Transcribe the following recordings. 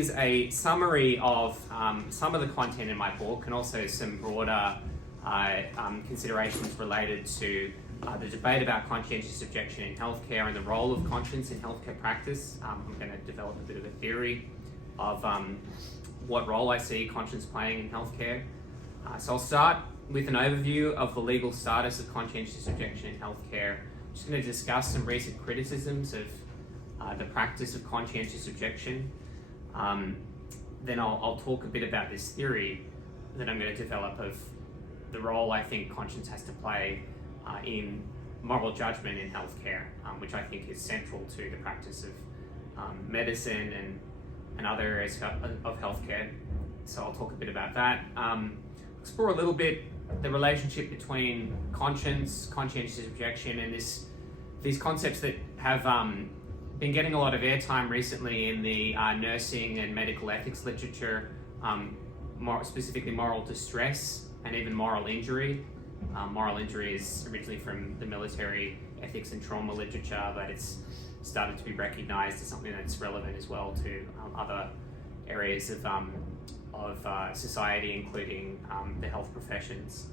is a summary of some of the content in my book and also some broader considerations related to the debate about conscientious objection in healthcare and the role of conscience in healthcare practice. I'm going to develop a bit of a theory of what role I see conscience playing in healthcare. So I'll start with an overview of the legal status of conscientious objection in healthcare. I'm just going to discuss some recent criticisms of the practice of conscientious objection. Then I'll talk a bit about this theory that I'm going to develop of the role I think conscience has to play in moral judgment in healthcare, which I think is central to the practice of medicine and other areas of healthcare. So I'll talk a bit about that. Explore a little bit the relationship between conscience, conscientious objection, and these concepts that have been getting a lot of airtime recently in the nursing and medical ethics literature, specifically moral distress and even moral injury. Moral injury is originally from the military ethics and trauma literature, but it's started to be recognized as something that's relevant as well to other areas of society, including the health professions.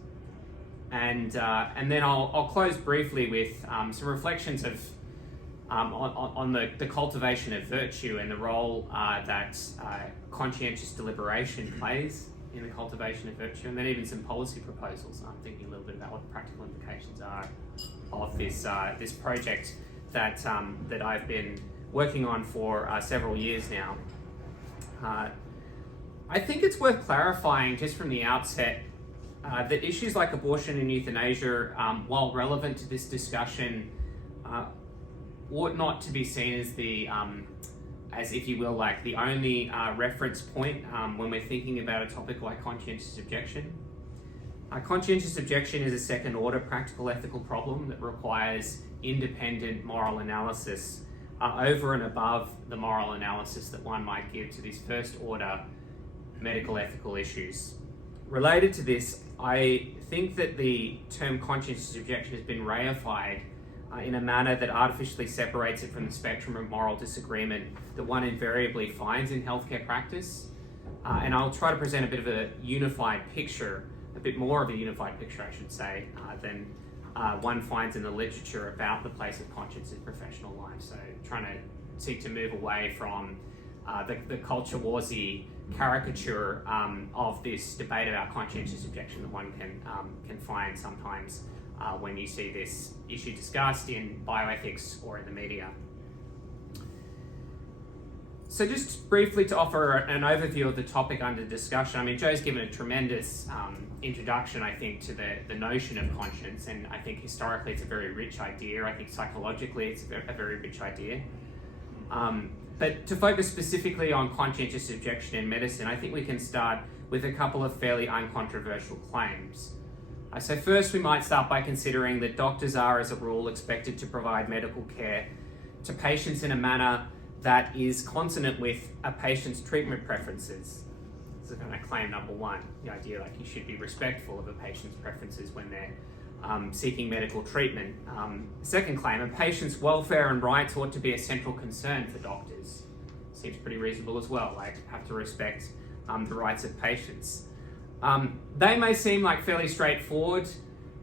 And then I'll close briefly with some reflections of on the cultivation of virtue and the role that conscientious deliberation plays in the cultivation of virtue, and then even some policy proposals. I'm thinking a little bit about what the practical implications are of this project that I've been working on for several years now. I think it's worth clarifying just from the outset that issues like abortion and euthanasia, while relevant to this discussion, ought not to be seen as if you will, like the only reference point when we're thinking about a topic like conscientious objection. Conscientious objection is a second order practical ethical problem that requires independent moral analysis over and above the moral analysis that one might give to these first order medical ethical issues. Related to this, I think that the term conscientious objection has been reified in a manner that artificially separates it from the spectrum of moral disagreement that one invariably finds in healthcare practice. And I'll try to present a bit of a unified picture, a bit more of a unified picture, I should say, than one finds in the literature about the place of conscience in professional life. So trying to seek to move away from the culture warsy caricature of this debate about conscientious objection that one can find sometimes when you see this issue discussed in bioethics or in the media. So just briefly to offer an overview of the topic under discussion, I mean, Joe's given a tremendous introduction, I think, to the notion of conscience, and I think historically it's a very rich idea. I think psychologically it's a very rich idea. But to focus specifically on conscientious objection in medicine, I think we can start with a couple of fairly uncontroversial claims. So first, we might start by considering that doctors are, as a rule, expected to provide medical care to patients in a manner that is consonant with a patient's treatment preferences. This is kind of claim number one, the idea like you should be respectful of a patient's preferences when they're seeking medical treatment. Second claim, a patient's welfare and rights ought to be a central concern for doctors. Seems pretty reasonable as well, like have to respect the rights of patients. They may seem like fairly straightforward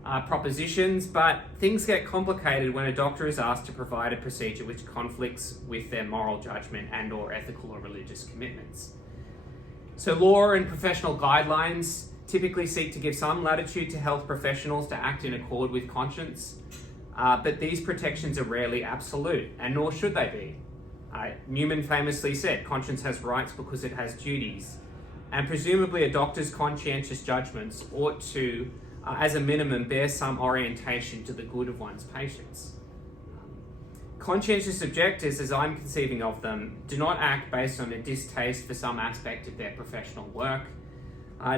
propositions, but things get complicated when a doctor is asked to provide a procedure which conflicts with their moral judgment and or ethical or religious commitments. So law and professional guidelines typically seek to give some latitude to health professionals to act in accord with conscience, but these protections are rarely absolute, and nor should they be. Newman famously said, conscience has rights because it has duties. And presumably a doctor's conscientious judgments ought to, as a minimum, bear some orientation to the good of one's patients. Conscientious objectors, as I'm conceiving of them, do not act based on a distaste for some aspect of their professional work,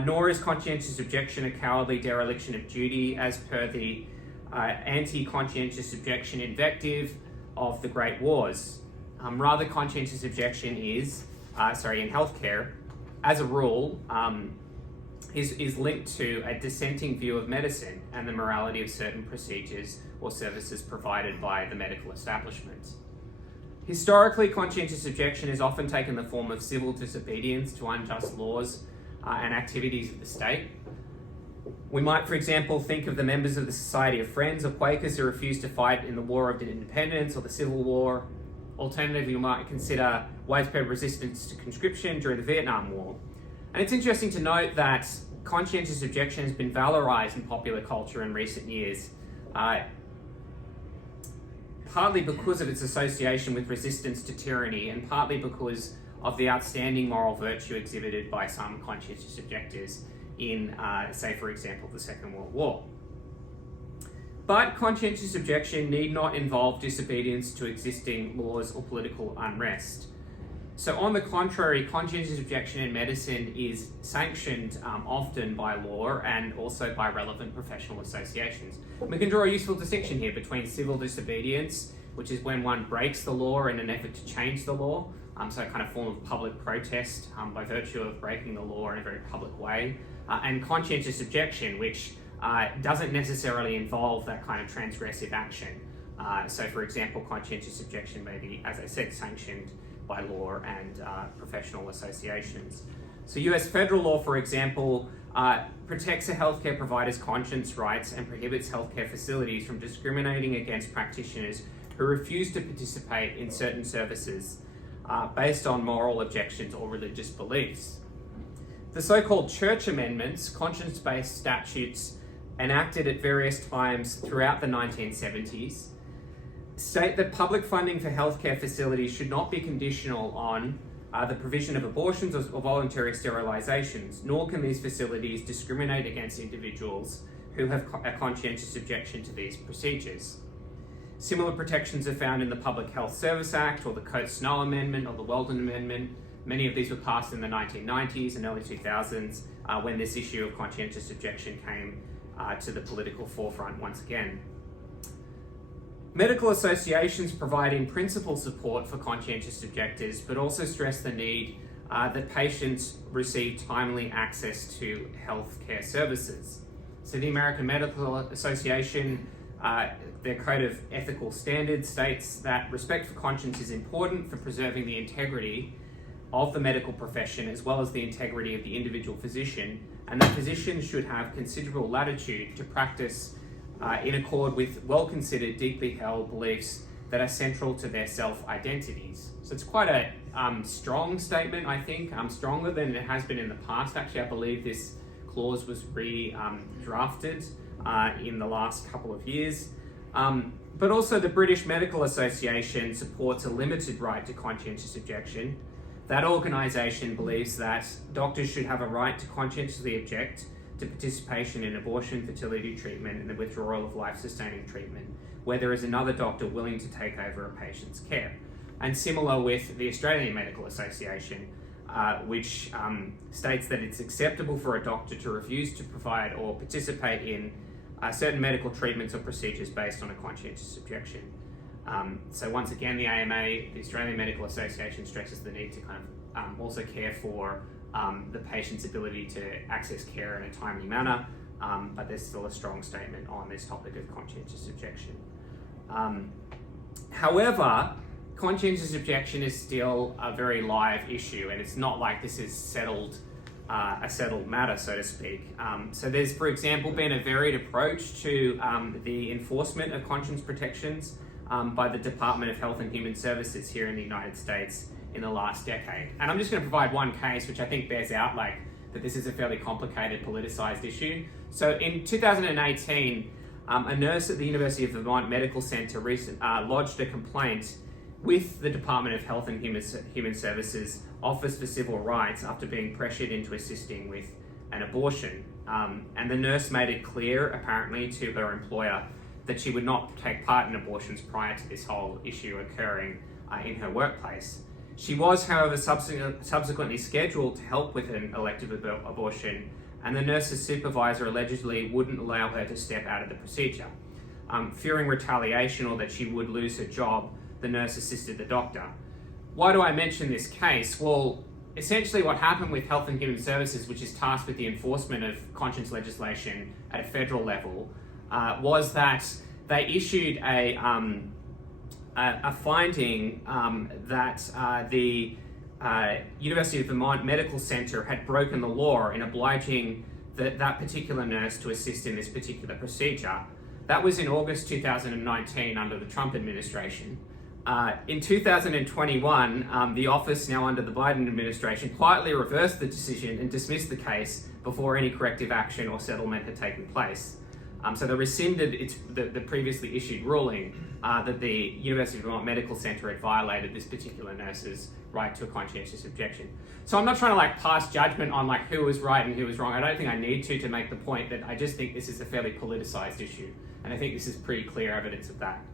nor is conscientious objection a cowardly dereliction of duty as per the anti-conscientious objection invective of the Great Wars. Rather, conscientious objection is, in healthcare, as a rule, is linked to a dissenting view of medicine and the morality of certain procedures or services provided by the medical establishment. Historically, conscientious objection has often taken the form of civil disobedience to unjust laws and activities of the state. We might, for example, think of the members of the Society of Friends or Quakers who refused to fight in the War of Independence or the Civil War. Alternatively, you might consider widespread resistance to conscription during the Vietnam War. And it's interesting to note that conscientious objection has been valorized in popular culture in recent years, partly because of its association with resistance to tyranny and partly because of the outstanding moral virtue exhibited by some conscientious objectors in, say, for example, the Second World War. But conscientious objection need not involve disobedience to existing laws or political unrest. So on the contrary, conscientious objection in medicine is sanctioned often by law and also by relevant professional associations. We can draw a useful distinction here between civil disobedience, which is when one breaks the law in an effort to change the law, so a kind of form of public protest by virtue of breaking the law in a very public way, and conscientious objection, which doesn't necessarily involve that kind of transgressive action. So for example, conscientious objection may be, as I said, sanctioned by law and professional associations. So US federal law, for example, protects a healthcare provider's conscience rights and prohibits healthcare facilities from discriminating against practitioners who refuse to participate in certain services based on moral objections or religious beliefs. The so-called church amendments, conscience-based statutes enacted at various times throughout the 1970s, state that public funding for healthcare facilities should not be conditional on the provision of abortions or voluntary sterilizations, nor can these facilities discriminate against individuals who have a conscientious objection to these procedures. Similar protections are found in the Public Health Service Act or the Coates-Snow Amendment or the Weldon Amendment. Many of these were passed in the 1990s and early 2000s when this issue of conscientious objection came to the political forefront once again. Medical associations provide in principle support for conscientious objectors, but also stress the need that patients receive timely access to healthcare services. So the American Medical Association, their code of ethical standards states that respect for conscience is important for preserving the integrity of the medical profession as well as the integrity of the individual physician, and that physicians should have considerable latitude to practice in accord with well-considered, deeply held beliefs that are central to their self-identities. So it's quite a strong statement, I think, stronger than it has been in the past. Actually, I believe this clause was drafted in the last couple of years. But also the British Medical Association supports a limited right to conscientious objection. That organisation believes that doctors should have a right to conscientiously object to participation in abortion, fertility treatment, and the withdrawal of life-sustaining treatment, where there is another doctor willing to take over a patient's care. And similar with the Australian Medical Association, which states that it's acceptable for a doctor to refuse to provide or participate in certain medical treatments or procedures based on a conscientious objection. So once again, the AMA, the Australian Medical Association, stresses the need to kind of also care for the patient's ability to access care in a timely manner, but there's still a strong statement on this topic of conscientious objection. However, conscientious objection is still a very live issue, and it's not like this is a settled matter, so to speak. So there's, for example, been a varied approach to the enforcement of conscience protections by the Department of Health and Human Services here in the United States in the last decade. And I'm just going to provide one case which I think bears out that this is a fairly complicated, politicized issue. So in 2018, a nurse at the University of Vermont Medical Center lodged a complaint with the Department of Health and Human Services Office for Civil Rights after being pressured into assisting with an abortion. And the nurse made it clear, apparently, to her employer that she would not take part in abortions prior to this whole issue occurring in her workplace. She was, however, subsequently scheduled to help with an elective abortion, and the nurse's supervisor allegedly wouldn't allow her to step out of the procedure. Fearing retaliation or that she would lose her job, the nurse assisted the doctor. Why do I mention this case? Well, essentially what happened with Health and Human Services, which is tasked with the enforcement of conscience legislation at a federal level, was that they issued a finding that the University of Vermont Medical Center had broken the law in obliging that particular nurse to assist in this particular procedure. That was in August 2019 under the Trump administration. In 2021, the office, now under the Biden administration, quietly reversed the decision and dismissed the case before any corrective action or settlement had taken place. So they rescinded the previously issued ruling that the University of Vermont Medical Center had violated this particular nurse's right to a conscientious objection. So I'm not trying to pass judgment on who was right and who was wrong. I don't think I need to make the point that I just think this is a fairly politicized issue, and I think this is pretty clear evidence of that.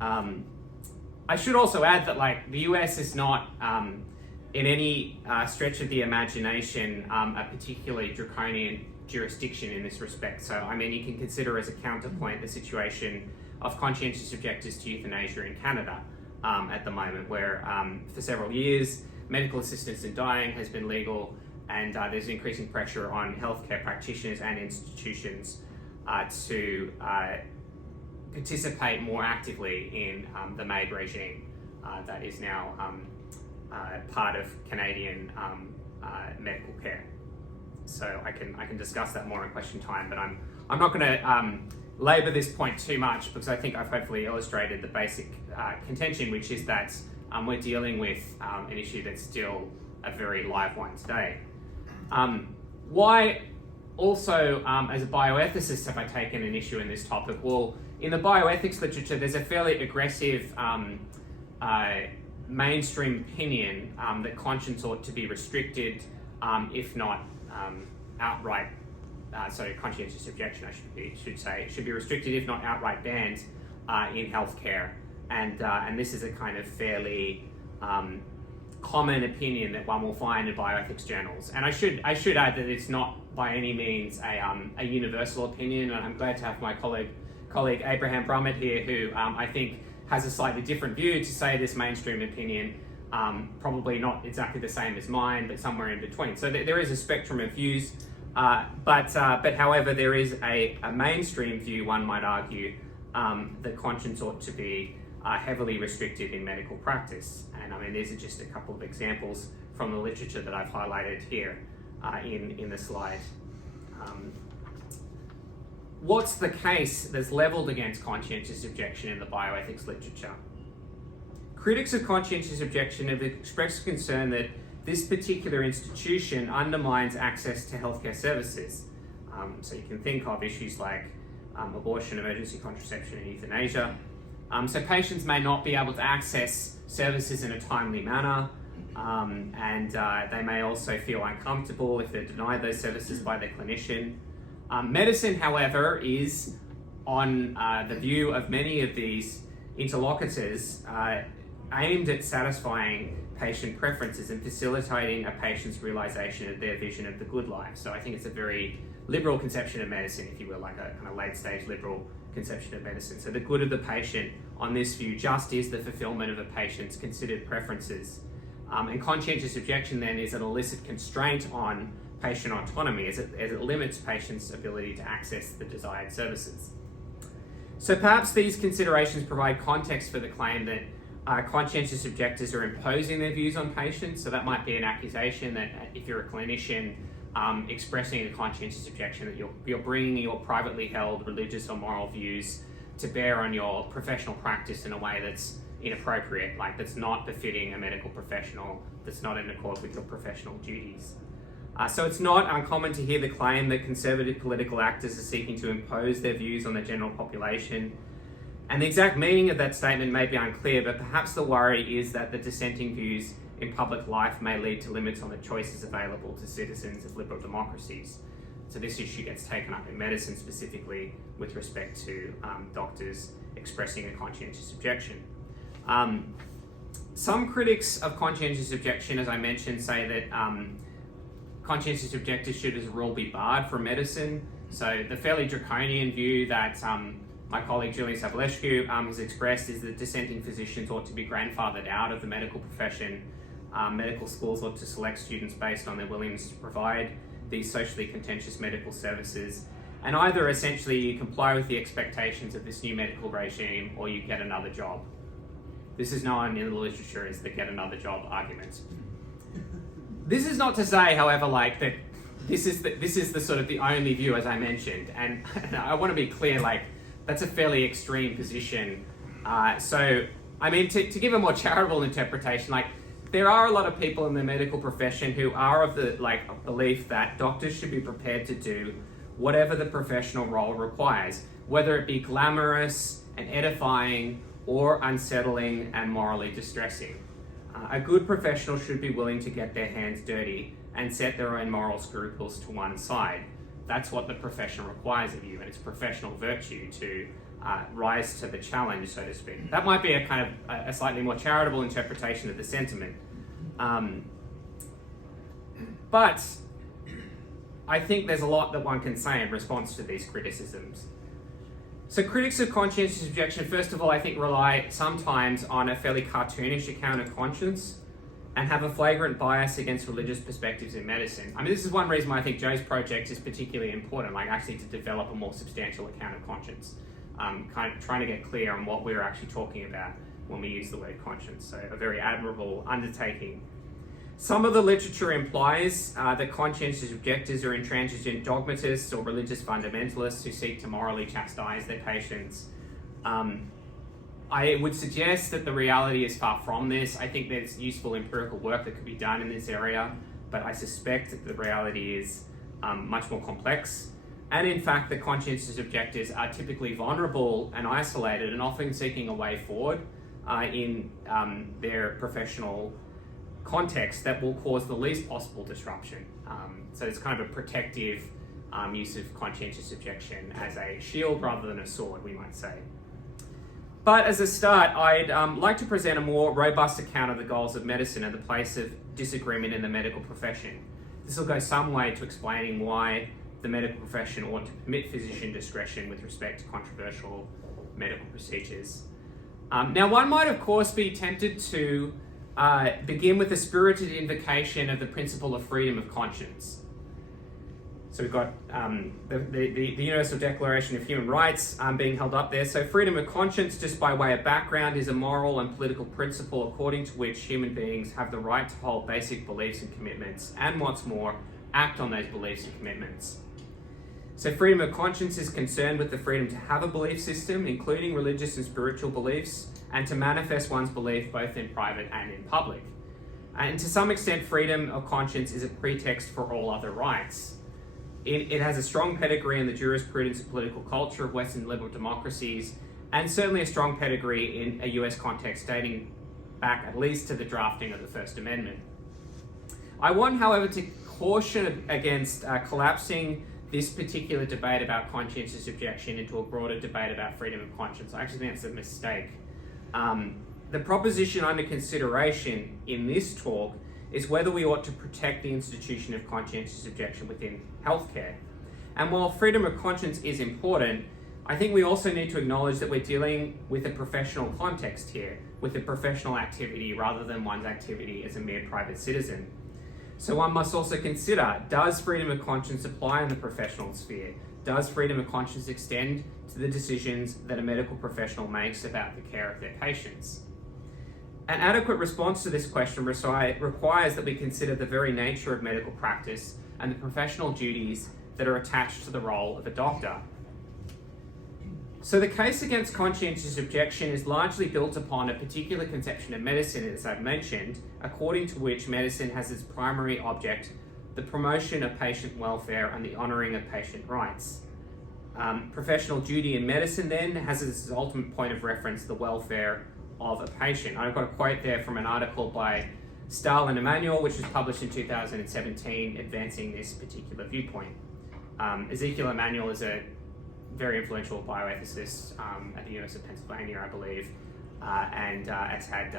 I should also add that the US is not in any stretch of the imagination a particularly draconian jurisdiction in this respect. So you can consider as a counterpoint the situation of conscientious objectors to euthanasia in Canada at the moment, where for several years medical assistance in dying has been legal, and there's increasing pressure on healthcare practitioners and institutions to participate more actively in the MAID regime that is now part of Canadian medical care. So I can discuss that more in question time, but I'm not going to labour this point too much, because I think I've hopefully illustrated the basic contention, which is that we're dealing with an issue that's still a very live one today. Why also, as a bioethicist, have I taken an issue in this topic? Well, in the bioethics literature, there's a fairly aggressive mainstream opinion that conscience ought to be restricted, if not outright, conscientious objection, I should say, should be restricted, if not outright banned in healthcare. And this is a kind of fairly common opinion that one will find in bioethics journals. And I should add that it's not by any means a universal opinion, and I'm glad to have my colleague Abraham Brummett here, who I think has a slightly different view, to say this mainstream opinion, probably not exactly the same as mine, but somewhere in between. So there is a spectrum of views, but however, there is a mainstream view, one might argue, that conscience ought to be heavily restricted in medical practice. And these are just a couple of examples from the literature that I've highlighted here in the slide. What's the case that's levelled against conscientious objection in the bioethics literature? Critics of conscientious objection have expressed concern that this particular institution undermines access to healthcare services. So you can think of issues like abortion, emergency contraception, and euthanasia. So patients may not be able to access services in a timely manner, and they may also feel uncomfortable if they're denied those services by their clinician. Medicine, however, is, on the view of many of these interlocutors, aimed at satisfying patient preferences and facilitating a patient's realization of their vision of the good life. So I think it's a very liberal conception of medicine, if you will, like a kind of late-stage liberal conception of medicine. So the good of the patient, on this view, just is the fulfillment of a patient's considered preferences. And conscientious objection then is an illicit constraint on patient autonomy, as it limits patients' ability to access the desired services. So perhaps these considerations provide context for the claim that conscientious objectors are imposing their views on patients. So that might be an accusation that if you're a clinician expressing a conscientious objection, that you're bringing your privately held religious or moral views to bear on your professional practice in a way that's inappropriate, that's not befitting a medical professional, that's not in accord with your professional duties. So it's not uncommon to hear the claim that conservative political actors are seeking to impose their views on the general population. And the exact meaning of that statement may be unclear, but perhaps the worry is that the dissenting views in public life may lead to limits on the choices available to citizens of liberal democracies. So this issue gets taken up in medicine specifically with respect to doctors expressing a conscientious objection. Some critics of conscientious objection, as I mentioned, say that conscientious objectors should as a rule be barred from medicine. So the fairly draconian view that my colleague Julian Savulescu has expressed is that dissenting physicians ought to be grandfathered out of the medical profession. Medical schools ought to select students based on their willingness to provide these socially contentious medical services. And either essentially you comply with the expectations of this new medical regime or you get another job. This is known in the literature as the get another job argument. This is not to say, however, like that this is the sort of the only view, as I mentioned, and I want to be clear, like that's a fairly extreme position. So I mean, to give a more charitable interpretation, like there are a lot of people in the medical profession who are of the belief that doctors should be prepared to do whatever the professional role requires, whether it be glamorous and edifying or unsettling and morally distressing. A good professional should be willing to get their hands dirty and set their own moral scruples to one side. That's what the profession requires of you, and it's professional virtue to rise to the challenge, so to speak. That might be a kind of a slightly more charitable interpretation of the sentiment. But I think there's a lot that one can say in response to these criticisms. So critics of conscientious objection, first of all, I think rely sometimes on a fairly cartoonish account of conscience and have a flagrant bias against religious perspectives in medicine. I mean, this is one reason why I think Joe's project is particularly important, like actually to develop a more substantial account of conscience, kind of trying to get clear on what we're actually talking about when we use the word conscience. So a very admirable undertaking. Some of the literature implies that conscientious objectors are intransigent dogmatists or religious fundamentalists who seek to morally chastise their patients. I would suggest that the reality is far from this. I think there's useful empirical work that could be done in this area, but I suspect that the reality is much more complex. And in fact, the conscientious objectors are typically vulnerable and isolated and often seeking a way forward in their professional context that will cause the least possible disruption. So it's kind of a protective use of conscientious objection as a shield rather than a sword, we might say. But as a start, I'd like to present a more robust account of the goals of medicine and the place of disagreement in the medical profession. This will go some way to explaining why the medical profession ought to permit physician discretion with respect to controversial medical procedures. Now, one might, of course, be tempted to begin with a spirited invocation of the principle of freedom of conscience. So we've got the Universal Declaration of Human Rights being held up there. So freedom of conscience, just by way of background, is a moral and political principle according to which human beings have the right to hold basic beliefs and commitments, and what's more, act on those beliefs and commitments. So freedom of conscience is concerned with the freedom to have a belief system, including religious and spiritual beliefs, and to manifest one's belief both in private and in public. And to some extent, freedom of conscience is a pretext for all other rights. It has a strong pedigree in the jurisprudence and political culture of Western liberal democracies, and certainly a strong pedigree in a US context dating back at least to the drafting of the First Amendment. I want, however, to caution against collapsing this particular debate about conscientious objection into a broader debate about freedom of conscience. I actually think that's a mistake. The proposition under consideration in this talk is whether we ought to protect the institution of conscientious objection within healthcare. And while freedom of conscience is important, I think we also need to acknowledge that we're dealing with a professional context here, with a professional activity rather than one's activity as a mere private citizen. So one must also consider, does freedom of conscience apply in the professional sphere? Does freedom of conscience extend to the decisions that a medical professional makes about the care of their patients? An adequate response to this question requires that we consider the very nature of medical practice and the professional duties that are attached to the role of a doctor. So the case against conscientious objection is largely built upon a particular conception of medicine, as I've mentioned, according to which medicine has its primary object the promotion of patient welfare and the honouring of patient rights. Professional duty in medicine then has as its ultimate point of reference the welfare of a patient. I've got a quote there from an article by Stahl and Emanuel, which was published in 2017, advancing this particular viewpoint. Ezekiel Emanuel is a very influential bioethicist at the University of Pennsylvania, I believe, and has had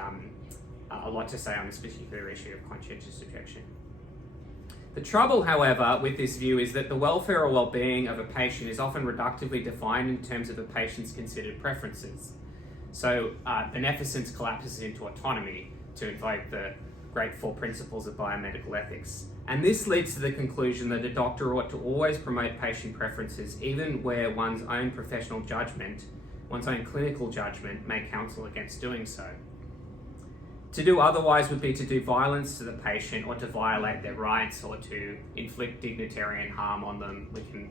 a lot to say on this particular issue of conscientious objection. The trouble, however, with this view is that the welfare or well-being of a patient is often reductively defined in terms of a patient's considered preferences. So beneficence collapses into autonomy, to invoke the great four principles of biomedical ethics. And this leads to the conclusion that a doctor ought to always promote patient preferences, even where one's own professional judgment, one's own clinical judgment, may counsel against doing so. To do otherwise would be to do violence to the patient or to violate their rights or to inflict dignitarian harm on them. We can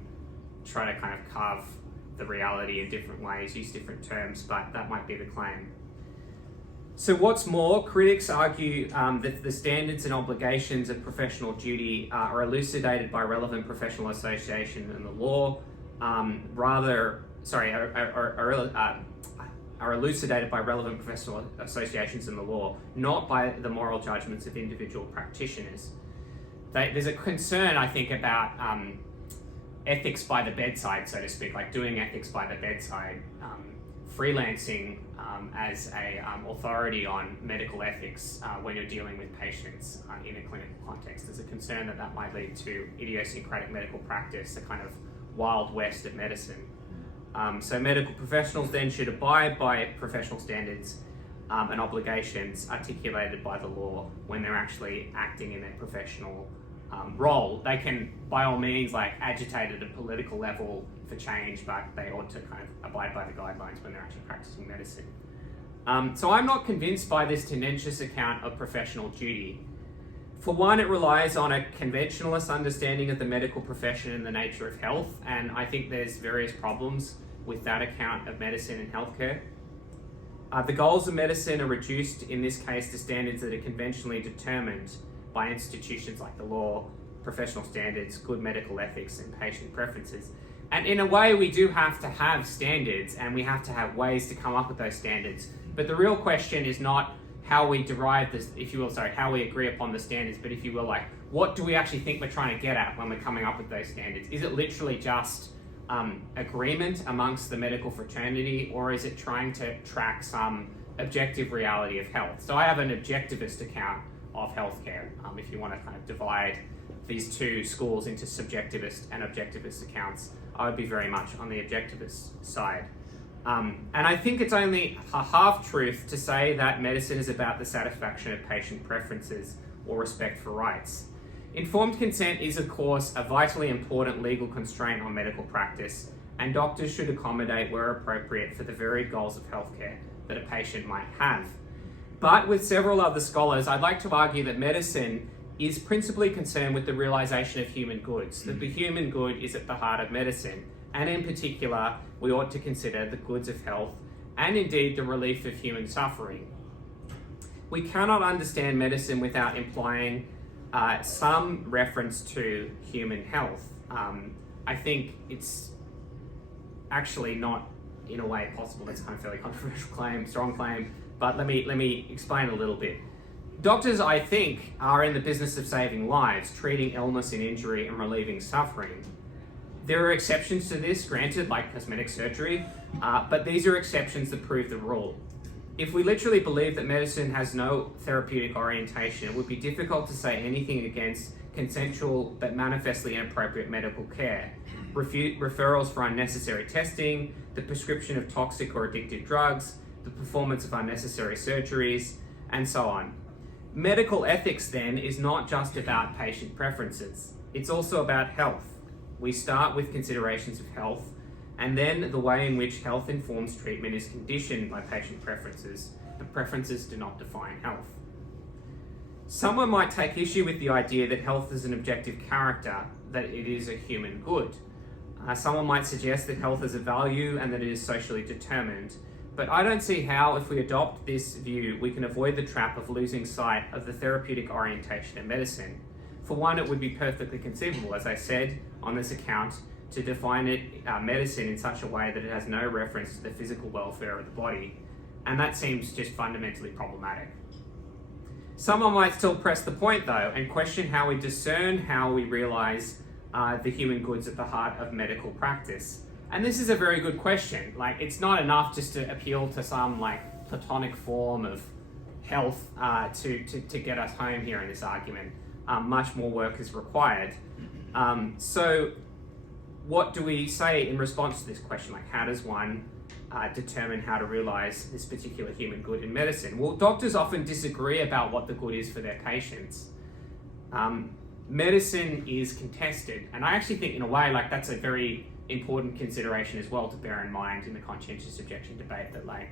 try to kind of carve the reality in different ways, use different terms, but that might be the claim. So what's more, critics argue that the standards and obligations of professional duty are elucidated by relevant professional association in the law, are elucidated by relevant professional associations in the law, not by the moral judgments of individual practitioners. There's a concern, I think, about ethics by the bedside, so to speak, like doing ethics by the bedside, freelancing as a authority on medical ethics when you're dealing with patients in a clinical context. There's a concern that that might lead to idiosyncratic medical practice, a kind of wild west of medicine. So medical professionals then should abide by professional standards and obligations articulated by the law when they're actually acting in their professional role. They can, by all means, like agitate at a political level for change, but they ought to kind of abide by the guidelines when they're actually practicing medicine. So I'm not convinced by this tendentious account of professional duty. For one, it relies on a conventionalist understanding of the medical profession and the nature of health, and I think there's various problems with that account of medicine and healthcare. The goals of medicine are reduced, in this case, to standards that are conventionally determined by institutions like the law, professional standards, good medical ethics, and patient preferences. And in a way, we do have to have standards, and we have to have ways to come up with those standards. But the real question is not how we derive this, how we agree upon the standards, but if you will, like, what do we actually think we're trying to get at when we're coming up with those standards? Is it literally just agreement amongst the medical fraternity, or is it trying to track some objective reality of health? So I have an objectivist account of healthcare. If you want to kind of divide these two schools into subjectivist and objectivist accounts, I would be very much on the objectivist side. And I think it's only a half-truth to say that medicine is about the satisfaction of patient preferences or respect for rights. Informed consent is, of course, a vitally important legal constraint on medical practice, and doctors should accommodate where appropriate for the varied goals of healthcare that a patient might have. But with several other scholars, I'd like to argue that medicine is principally concerned with the realization of human goods, that the human good is at the heart of medicine, and in particular, we ought to consider the goods of health and indeed the relief of human suffering. We cannot understand medicine without implying some reference to human health. I think it's actually not, in a way, possible. That's kind of a fairly controversial claim, strong claim, but let me explain a little bit. Doctors, I think, are in the business of saving lives, treating illness and injury and relieving suffering. There are exceptions to this, granted, like cosmetic surgery, but these are exceptions that prove the rule. If we literally believe that medicine has no therapeutic orientation, it would be difficult to say anything against consensual but manifestly inappropriate medical care, referrals for unnecessary testing, the prescription of toxic or addictive drugs, the performance of unnecessary surgeries, and so on. Medical ethics, then, is not just about patient preferences. It's also about health. We start with considerations of health, and then the way in which health informs treatment is conditioned by patient preferences, but preferences do not define health. Someone might take issue with the idea that health is an objective character, that it is a human good. Someone might suggest that health is a value and that it is socially determined. But I don't see how, if we adopt this view, we can avoid the trap of losing sight of the therapeutic orientation of medicine. For one, it would be perfectly conceivable, as I said, on this account, to define medicine in such a way that it has no reference to the physical welfare of the body. And that seems just fundamentally problematic. Someone might still press the point, though, and question how we discern, how we realize the human goods at the heart of medical practice. And this is a very good question. Like, it's not enough just to appeal to some like platonic form of health to get us home here in this argument. Much more work is required. So what do we say in response to this question? Like, how does one determine how to realize this particular human good in medicine? Well, doctors often disagree about what the good is for their patients. Medicine is contested, and I actually think in a way like that's a very important consideration as well to bear in mind in the conscientious objection debate, that like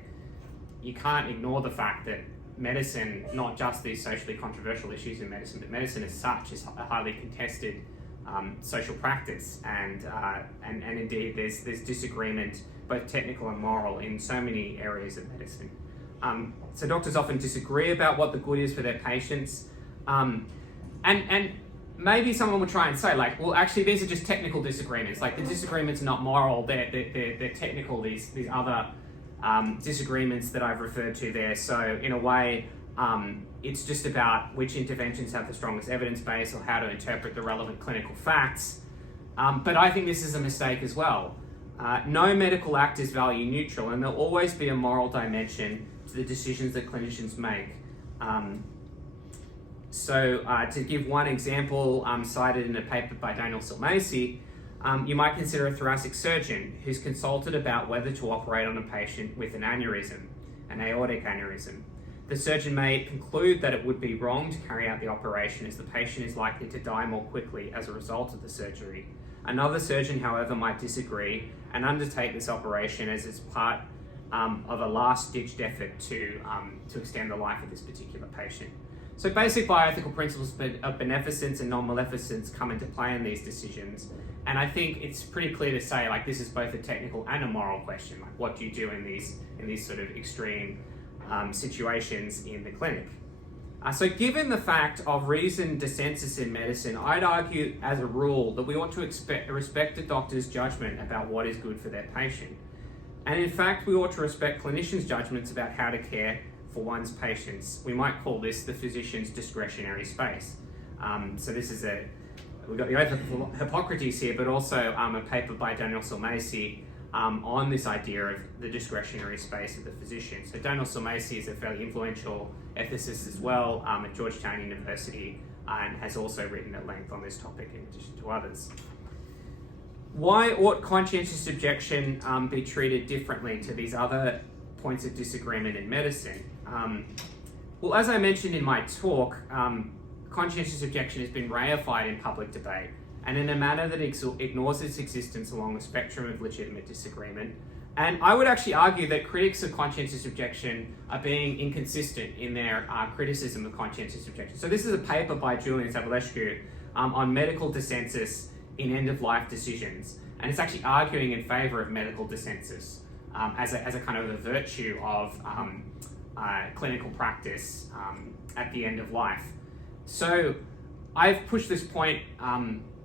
you can't ignore the fact that medicine, not just these socially controversial issues in medicine, but medicine as such is a highly contested social practice, and indeed there's disagreement, both technical and moral, in so many areas of medicine. So doctors often disagree about what the good is for their patients, and maybe someone would try and say, like, well, actually these are just technical disagreements. Like, the disagreements are not moral; they're technical. These other disagreements that I've referred to there. So in a way, it's just about which interventions have the strongest evidence base, or how to interpret the relevant clinical facts. But I think this is a mistake as well. No medical act is value neutral, and there'll always be a moral dimension to the decisions that clinicians make. So to give one example cited in a paper by Daniel Symons, you might consider a thoracic surgeon who's consulted about whether to operate on a patient with an aneurysm, an aortic aneurysm. The surgeon may conclude that it would be wrong to carry out the operation, as the patient is likely to die more quickly as a result of the surgery. Another surgeon, however, might disagree and undertake this operation as it's part of a last-ditched effort to extend the life of this particular patient. So basic bioethical principles of beneficence and non-maleficence come into play in these decisions, and I think it's pretty clear to say, like, this is both a technical and a moral question. Like, what do you do in these sort of extreme situations in the clinic? So given the fact of reasoned dissensus in medicine, I'd argue as a rule that we ought to respect a doctor's judgment about what is good for their patient. And in fact, we ought to respect clinicians' judgments about how to care for one's patients. We might call this the physician's discretionary space. So this is we've got the Oath of Hippocrates here, but also a paper by Daniel Symons on this idea of the discretionary space of the physician. So Daniel Symons is a fairly influential ethicist as well at Georgetown University, and has also written at length on this topic in addition to others. Why ought conscientious objection be treated differently to these other points of disagreement in medicine? Well, as I mentioned in my talk, conscientious objection has been reified in public debate, and in a manner that ignores its existence along the spectrum of legitimate disagreement. And I would actually argue that critics of conscientious objection are being inconsistent in their criticism of conscientious objection. So this is a paper by Julian Savulescu on medical dissensus in end-of-life decisions, and it's actually arguing in favour of medical dissensus as a kind of a virtue of clinical practice at the end of life. So I've pushed this point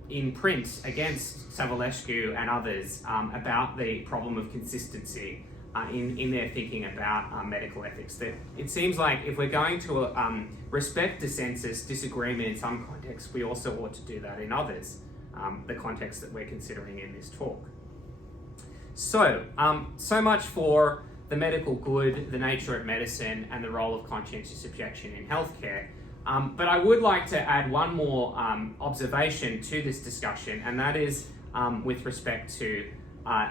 in print against Savulescu and others about the problem of consistency in their thinking about medical ethics. That it seems like if we're going to respect dissensus, disagreement in some contexts, we also ought to do that in others, the context that we're considering in this talk. So, so much for the medical good, the nature of medicine, and the role of conscientious objection in healthcare. But I would like to add one more observation to this discussion, and that is with respect to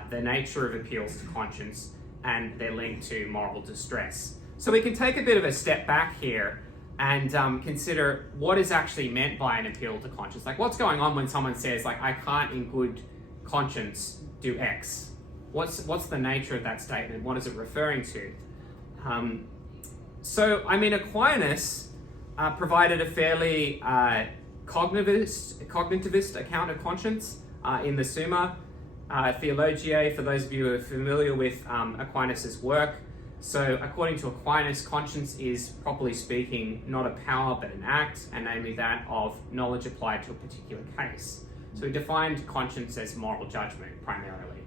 the nature of appeals to conscience and their link to moral distress. So we can take a bit of a step back here and consider what is actually meant by an appeal to conscience. Like, what's going on when someone says, like, I can't in good conscience do X? What's the nature of that statement? What is it referring to? So, I mean, Aquinas provided a fairly cognitivist account of conscience in the Summa Theologiae, for those of you who are familiar with Aquinas' work. So according to Aquinas, conscience is, properly speaking, not a power but an act, and namely that of knowledge applied to a particular case. So he defined conscience as moral judgment, primarily.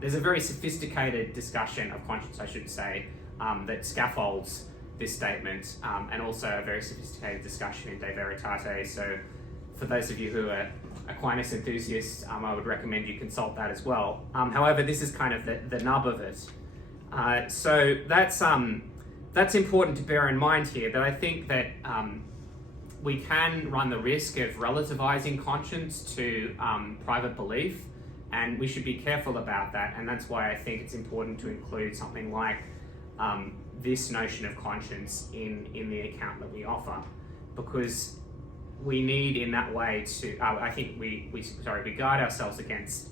There's a very sophisticated discussion of conscience, I should say, that scaffolds this statement, and also a very sophisticated discussion in De Veritate. So for those of you who are Aquinas enthusiasts, I would recommend you consult that as well. However, this is kind of the nub of it. So that's important to bear in mind here, that I think that we can run the risk of relativizing conscience to private belief, and we should be careful about that, and that's why I think it's important to include something like this notion of conscience in the account that we offer, because we need in that way to, I think we guard ourselves against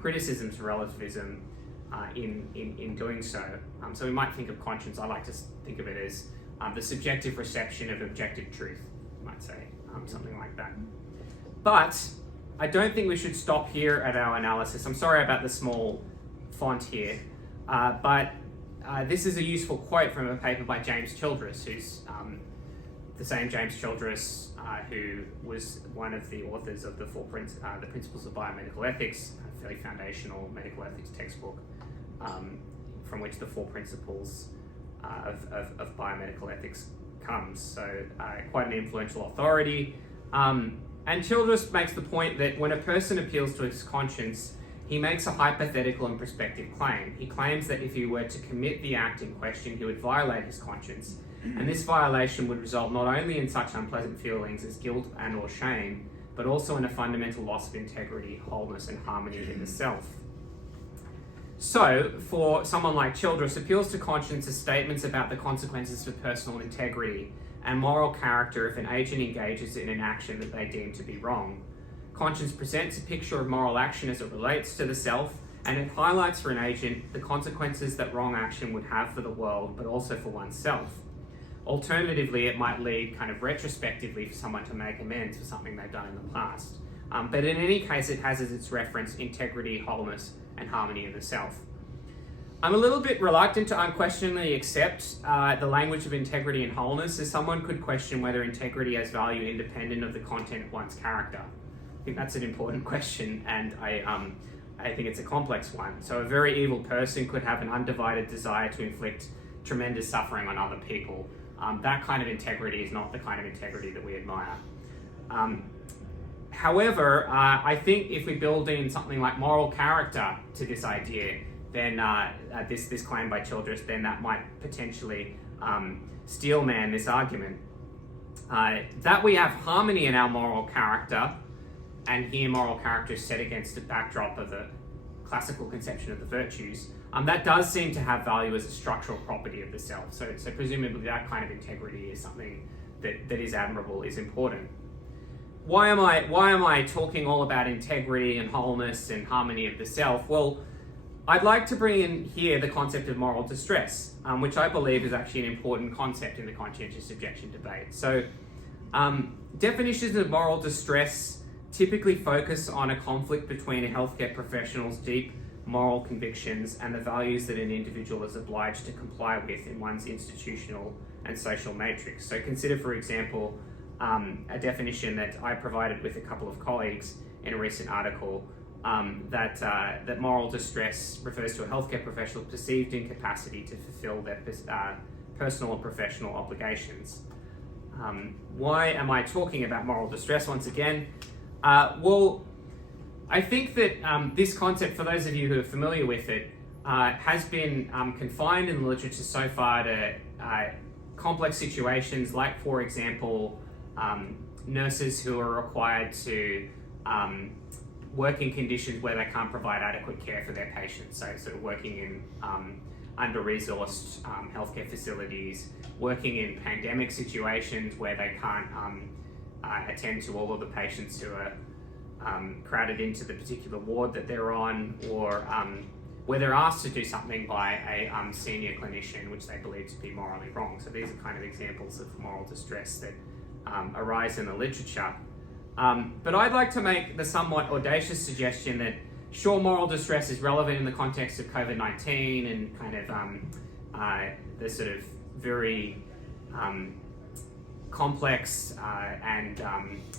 criticisms of relativism in doing so. So we might think of conscience, I like to think of it as the subjective reception of objective truth, you might say, something like that. But I don't think we should stop here at our analysis. I'm sorry about the small font here, but this is a useful quote from a paper by James Childress, who's the same James Childress who was one of the authors of the Principles of Biomedical Ethics, a fairly foundational medical ethics textbook, from which the 4 principles of biomedical ethics comes. So quite an influential authority. And Childress makes the point that when a person appeals to his conscience, he makes a hypothetical and prospective claim. He claims that if he were to commit the act in question, he would violate his conscience. And this violation would result not only in such unpleasant feelings as guilt and or shame, but also in a fundamental loss of integrity, wholeness, and harmony in the self. So, for someone like Childress, appeals to conscience are statements about the consequences for personal integrity and moral character if an agent engages in an action that they deem to be wrong. Conscience presents a picture of moral action as it relates to the self, and it highlights for an agent the consequences that wrong action would have for the world, but also for oneself. Alternatively, it might lead kind of retrospectively for someone to make amends for something they've done in the past. But in any case, it has as its reference integrity, wholeness, and harmony in the self. I'm a little bit reluctant to unquestioningly accept the language of integrity and wholeness, as someone could question whether integrity has value independent of the content of one's character. I think that's an important question, and I think it's a complex one. So a very evil person could have an undivided desire to inflict tremendous suffering on other people. That kind of integrity is not the kind of integrity that we admire. However, I think if we build in something like moral character to this idea, then this claim by Childress, then that might potentially steelman this argument. That we have harmony in our moral character, and here moral character is set against a backdrop of the classical conception of the virtues, that does seem to have value as a structural property of the self. So presumably that kind of integrity is something that is admirable, is important. Why am I talking all about integrity and wholeness and harmony of the self? Well, I'd like to bring in here the concept of moral distress, which I believe is actually an important concept in the conscientious objection debate. So definitions of moral distress typically focus on a conflict between a healthcare professional's deep moral convictions and the values that an individual is obliged to comply with in one's institutional and social matrix. So consider, for example, a definition that I provided with a couple of colleagues in a recent article, that moral distress refers to a healthcare professional's perceived incapacity to fulfill their personal and professional obligations. Why am I talking about moral distress once again? Well, I think that this concept, for those of you who are familiar with it, has been confined in the literature so far to complex situations like, for example, nurses who are required to work in conditions where they can't provide adequate care for their patients. So sort of working in under-resourced healthcare facilities, working in pandemic situations where they can't attend to all of the patients who are crowded into the particular ward that they're on, or where they're asked to do something by a senior clinician which they believe to be morally wrong. So these are kind of examples of moral distress that arise in the literature. But I'd like to make the somewhat audacious suggestion that sure, moral distress is relevant in the context of COVID-19 and kind of the sort of very complex and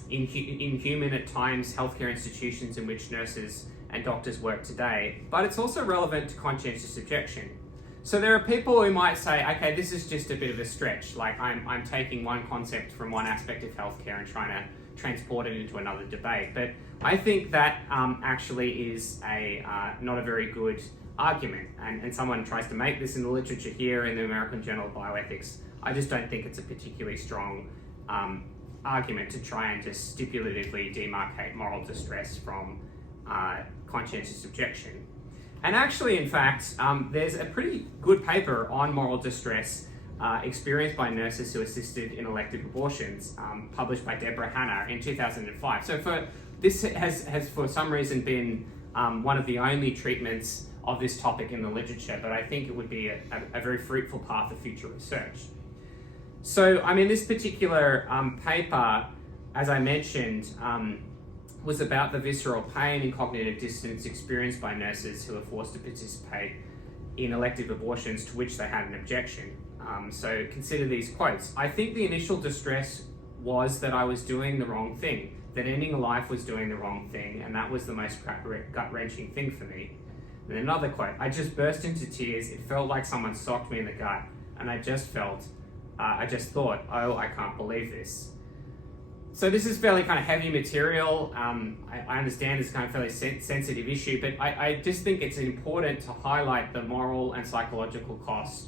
inhuman at times healthcare institutions in which nurses and doctors work today, but it's also relevant to conscientious objection. So there are people who might say, okay, this is just a bit of a stretch, like I'm taking one concept from one aspect of healthcare and trying to transport it into another debate. But I think that actually is not a very good argument, and someone tries to make this in the literature here in the American Journal of Bioethics. I just don't think it's a particularly strong argument to try and just stipulatively demarcate moral distress from conscientious objection. And actually, in fact, there's a pretty good paper on moral distress experienced by nurses who assisted in elective abortions, published by Deborah Hanna in 2005. So this has for some reason been one of the only treatments of this topic in the literature, but I think it would be a very fruitful path of future research. So, I mean, this particular paper, as I mentioned, was about the visceral pain and cognitive dissonance experienced by nurses who are forced to participate in elective abortions to which they had an objection. So consider these quotes. "I think the initial distress was that I was doing the wrong thing, that ending a life was doing the wrong thing, and that was the most gut-wrenching thing for me." And another quote, "I just burst into tears. It felt like someone socked me in the gut, and I just thought, oh, I can't believe this." So this is fairly kind of heavy material. I understand it's kind of fairly sensitive issue, but I just think it's important to highlight the moral and psychological costs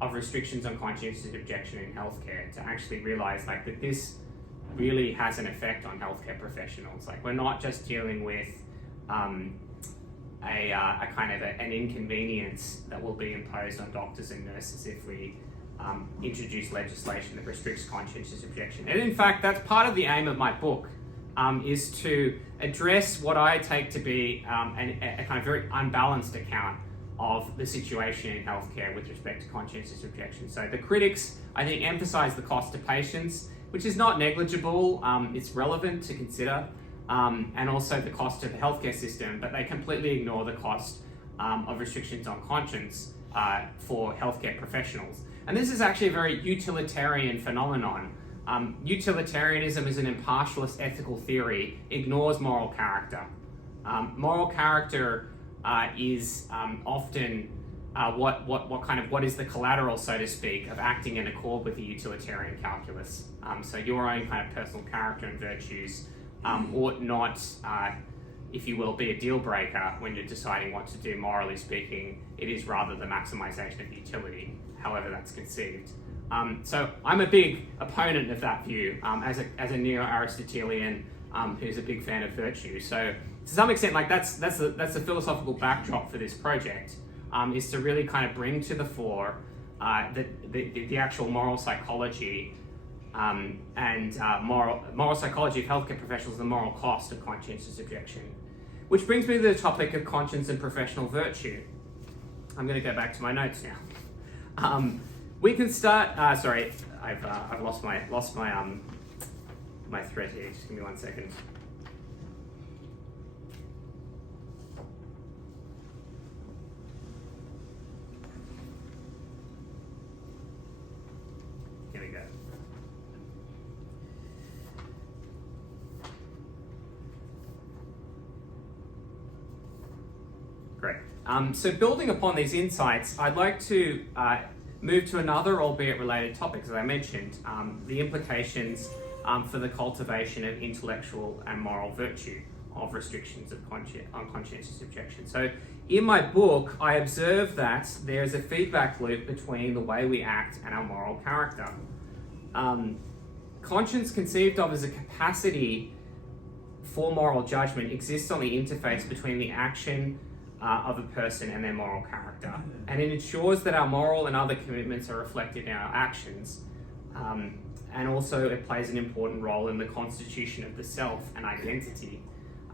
of restrictions on conscientious objection in healthcare, to actually realize like that this really has an effect on healthcare professionals. Like, we're not just dealing with a kind of an inconvenience that will be imposed on doctors and nurses if we introduce legislation that restricts conscientious objection. And in fact, that's part of the aim of my book, is to address what I take to be a kind of very unbalanced account of the situation in healthcare with respect to conscientious objection. So the critics, I think, emphasize the cost to patients, which is not negligible. It's relevant to consider, and also the cost to the healthcare system, but they completely ignore the cost of restrictions on conscience for healthcare professionals. And this is actually a very utilitarian phenomenon. Utilitarianism is an impartialist ethical theory, ignores moral character. Moral character is often what is the collateral, so to speak, of acting in accord with the utilitarian calculus. So your own kind of personal character and virtues ought not, if you will, be a deal breaker when you're deciding what to do, morally speaking. It is rather the maximization of utility, however that's conceived. So I'm a big opponent of that view as a neo-Aristotelian who's a big fan of virtue. So to some extent, like that's the philosophical backdrop for this project, is to really kind of bring to the fore the actual moral psychology and moral psychology of healthcare professionals, the moral cost of conscientious objection. Which brings me to the topic of conscience and professional virtue. I'm going to go back to my notes now. We can start. Sorry, I've lost my thread here. Just give me 1 second. Here we go. Great. So building upon these insights, I'd like to move to another, albeit related topic, as I mentioned, the implications for the cultivation of intellectual and moral virtue of restrictions on conscientious objection. So in my book, I observe that there's a feedback loop between the way we act and our moral character. Conscience, conceived of as a capacity for moral judgment, exists on the interface between the action of a person and their moral character. And it ensures that our moral and other commitments are reflected in our actions. And also it plays an important role in the constitution of the self and identity.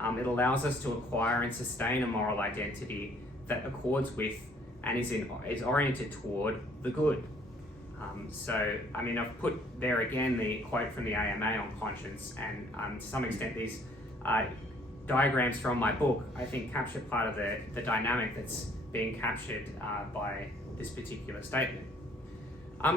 It allows us to acquire and sustain a moral identity that accords with and is oriented toward the good. So, I mean, I've put there again the quote from the AMA on conscience, and to some extent these diagrams from my book, I think, capture part of the dynamic that's being captured by this particular statement.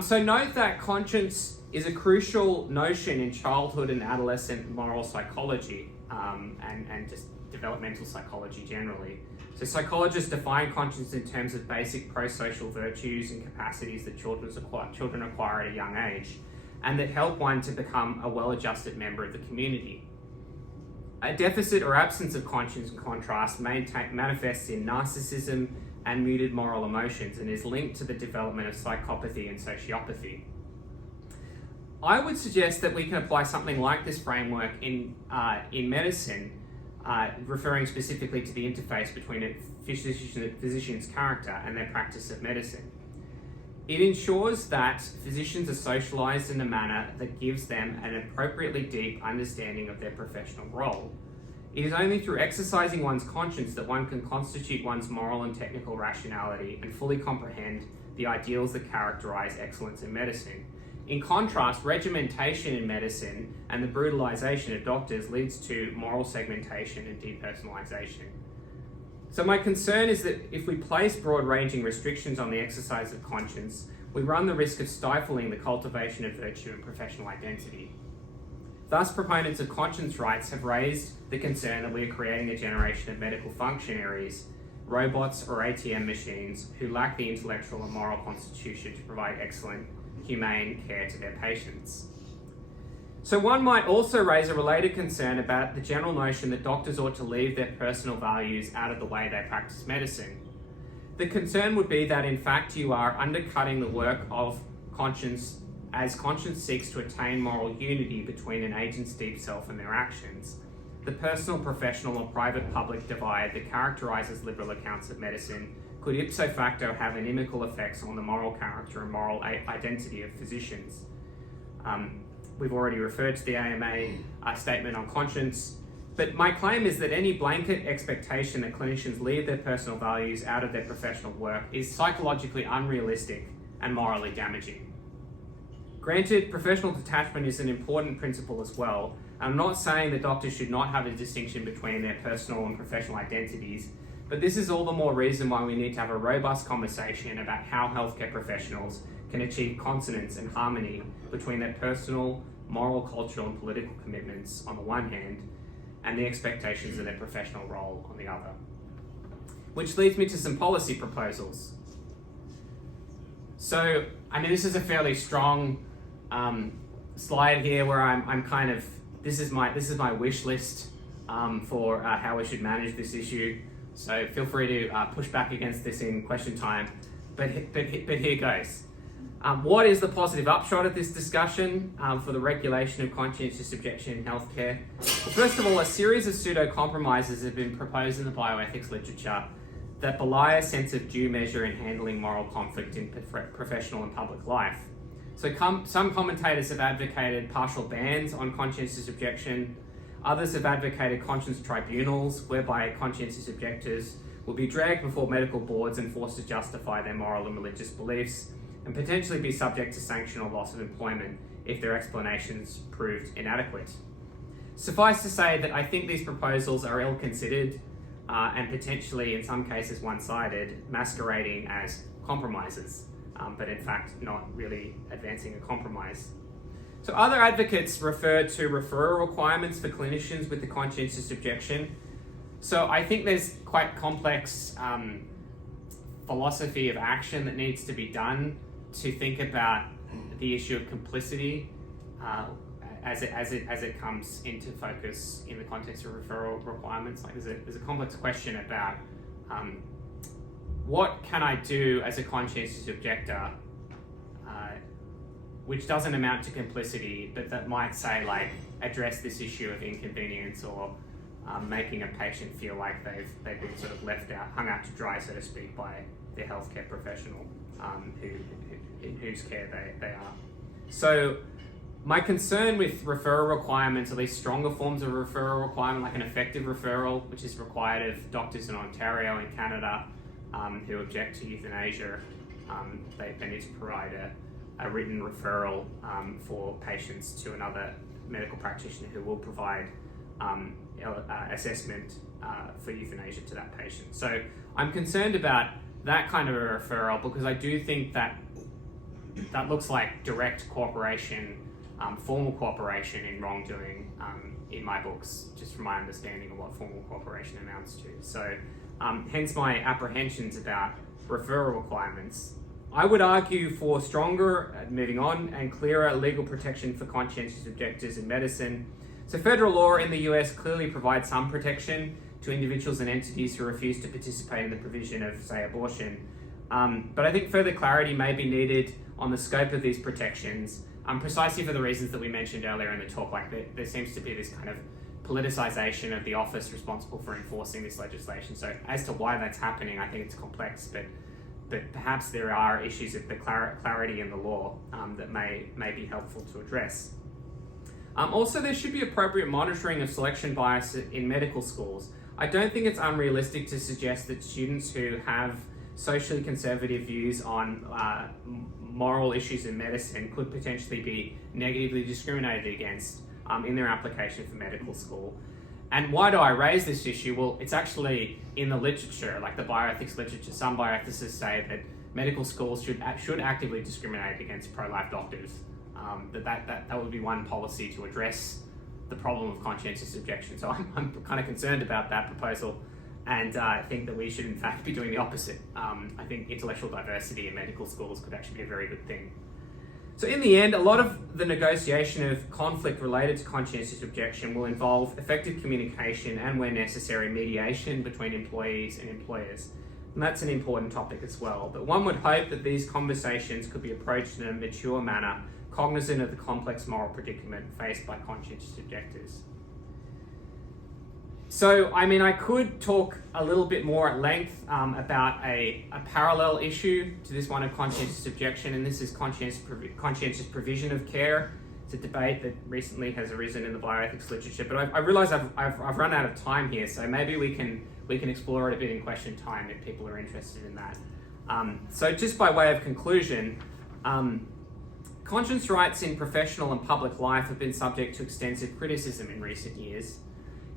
So note that conscience is a crucial notion in childhood and adolescent moral psychology, and just developmental psychology generally. So psychologists define conscience in terms of basic pro-social virtues and capacities that children acquire at a young age, and that help one to become a well-adjusted member of the community. A deficit or absence of conscience, in contrast, manifests in narcissism and muted moral emotions, and is linked to the development of psychopathy and sociopathy. I would suggest that we can apply something like this framework in medicine, referring specifically to the interface between a physician's character and their practice of medicine. It ensures that physicians are socialized in a manner that gives them an appropriately deep understanding of their professional role. It is only through exercising one's conscience that one can constitute one's moral and technical rationality and fully comprehend the ideals that characterize excellence in medicine. In contrast, regimentation in medicine and the brutalization of doctors leads to moral segmentation and depersonalization. So my concern is that if we place broad-ranging restrictions on the exercise of conscience, we run the risk of stifling the cultivation of virtue and professional identity. Thus, proponents of conscience rights have raised the concern that we are creating a generation of medical functionaries, robots or ATM machines, who lack the intellectual and moral constitution to provide excellent, humane care to their patients. So one might also raise a related concern about the general notion that doctors ought to leave their personal values out of the way they practice medicine. The concern would be that in fact you are undercutting the work of conscience as conscience seeks to attain moral unity between an agent's deep self and their actions. The personal, professional, or private-public divide that characterises liberal accounts of medicine could ipso facto have inimical effects on the moral character and moral identity of physicians. We've already referred to the AMA statement on conscience, but my claim is that any blanket expectation that clinicians leave their personal values out of their professional work is psychologically unrealistic and morally damaging. Granted, professional detachment is an important principle as well. I'm not saying that doctors should not have a distinction between their personal and professional identities, but this is all the more reason why we need to have a robust conversation about how healthcare professionals can achieve consonance and harmony between their personal, moral, cultural, and political commitments on the one hand, and the expectations of their professional role on the other. Which leads me to some policy proposals. So, I mean, this is a fairly strong slide here where I'm kind of, this is my wish list for how we should manage this issue. So feel free to push back against this in question time, but here goes. What is the positive upshot of this discussion for the regulation of conscientious objection in healthcare? Well, first of all, a series of pseudo-compromises have been proposed in the bioethics literature that belie a sense of due measure in handling moral conflict in professional and public life. So some commentators have advocated partial bans on conscientious objection. Others have advocated conscience tribunals, whereby conscientious objectors will be dragged before medical boards and forced to justify their moral and religious beliefs, and potentially be subject to sanction or loss of employment if their explanations proved inadequate. Suffice to say that I think these proposals are ill-considered and potentially, in some cases, one-sided, masquerading as compromises, but in fact not really advancing a compromise. So other advocates refer to referral requirements for clinicians with the conscientious objection. So I think there's quite complex philosophy of action that needs to be done to think about the issue of complicity as it comes into focus in the context of referral requirements. Like there's a complex question about what can I do as a conscientious objector which doesn't amount to complicity, but that might say like address this issue of inconvenience or making a patient feel like they've been sort of left out, hung out to dry, so to speak, by their healthcare professional in whose care they are. So my concern with referral requirements, at least stronger forms of referral requirement, like an effective referral, which is required of doctors in Ontario and Canada who object to euthanasia, they need to provide a written referral for patients to another medical practitioner who will provide assessment for euthanasia to that patient. So I'm concerned about that kind of a referral because I do think that looks like direct cooperation, formal cooperation in wrongdoing in my books, just from my understanding of what formal cooperation amounts to. So hence my apprehensions about referral requirements. I would argue for stronger, moving on, and clearer legal protection for conscientious objectors in medicine. So federal law in the US clearly provides some protection to individuals and entities who refuse to participate in the provision of, say, abortion. But I think further clarity may be needed on the scope of these protections, precisely for the reasons that we mentioned earlier in the talk. Like there seems to be this kind of politicization of the office responsible for enforcing this legislation. So as to why that's happening, I think it's complex, but perhaps there are issues of the clarity in the law that may be helpful to address. Also, there should be appropriate monitoring of selection bias in medical schools. I don't think it's unrealistic to suggest that students who have socially conservative views on moral issues in medicine could potentially be negatively discriminated against in their application for medical school. And why do I raise this issue? Well, it's actually in the literature, like the bioethics literature. Some bioethicists say that medical schools should actively discriminate against pro-life doctors. That would be one policy to address the problem of conscientious objection. So I'm kind of concerned about that proposal, and I think that we should in fact be doing the opposite. I think intellectual diversity in medical schools could actually be a very good thing. So in the end, a lot of the negotiation of conflict related to conscientious objection will involve effective communication and, where necessary, mediation between employees and employers. And that's an important topic as well. But one would hope that these conversations could be approached in a mature manner, cognizant of the complex moral predicament faced by conscientious objectors. So, I could talk a little bit more at length about a parallel issue to this one of conscientious objection, and this is conscientious provision of care. It's a debate that recently has arisen in the bioethics literature, but I realise I've run out of time here, so maybe we can explore it a bit in question time if people are interested in that. So just by way of conclusion, conscience rights in professional and public life have been subject to extensive criticism in recent years.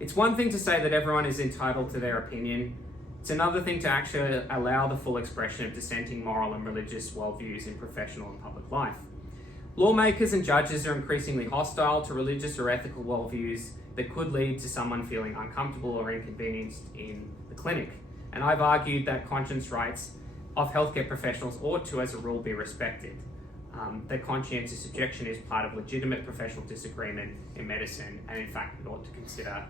It's one thing to say that everyone is entitled to their opinion. It's another thing to actually allow the full expression of dissenting moral and religious worldviews in professional and public life. Lawmakers and judges are increasingly hostile to religious or ethical worldviews that could lead to someone feeling uncomfortable or inconvenienced in the clinic. And I've argued that conscience rights of healthcare professionals ought to, as a rule, be respected. That conscientious objection is part of legitimate professional disagreement in medicine, and in fact, we ought to consider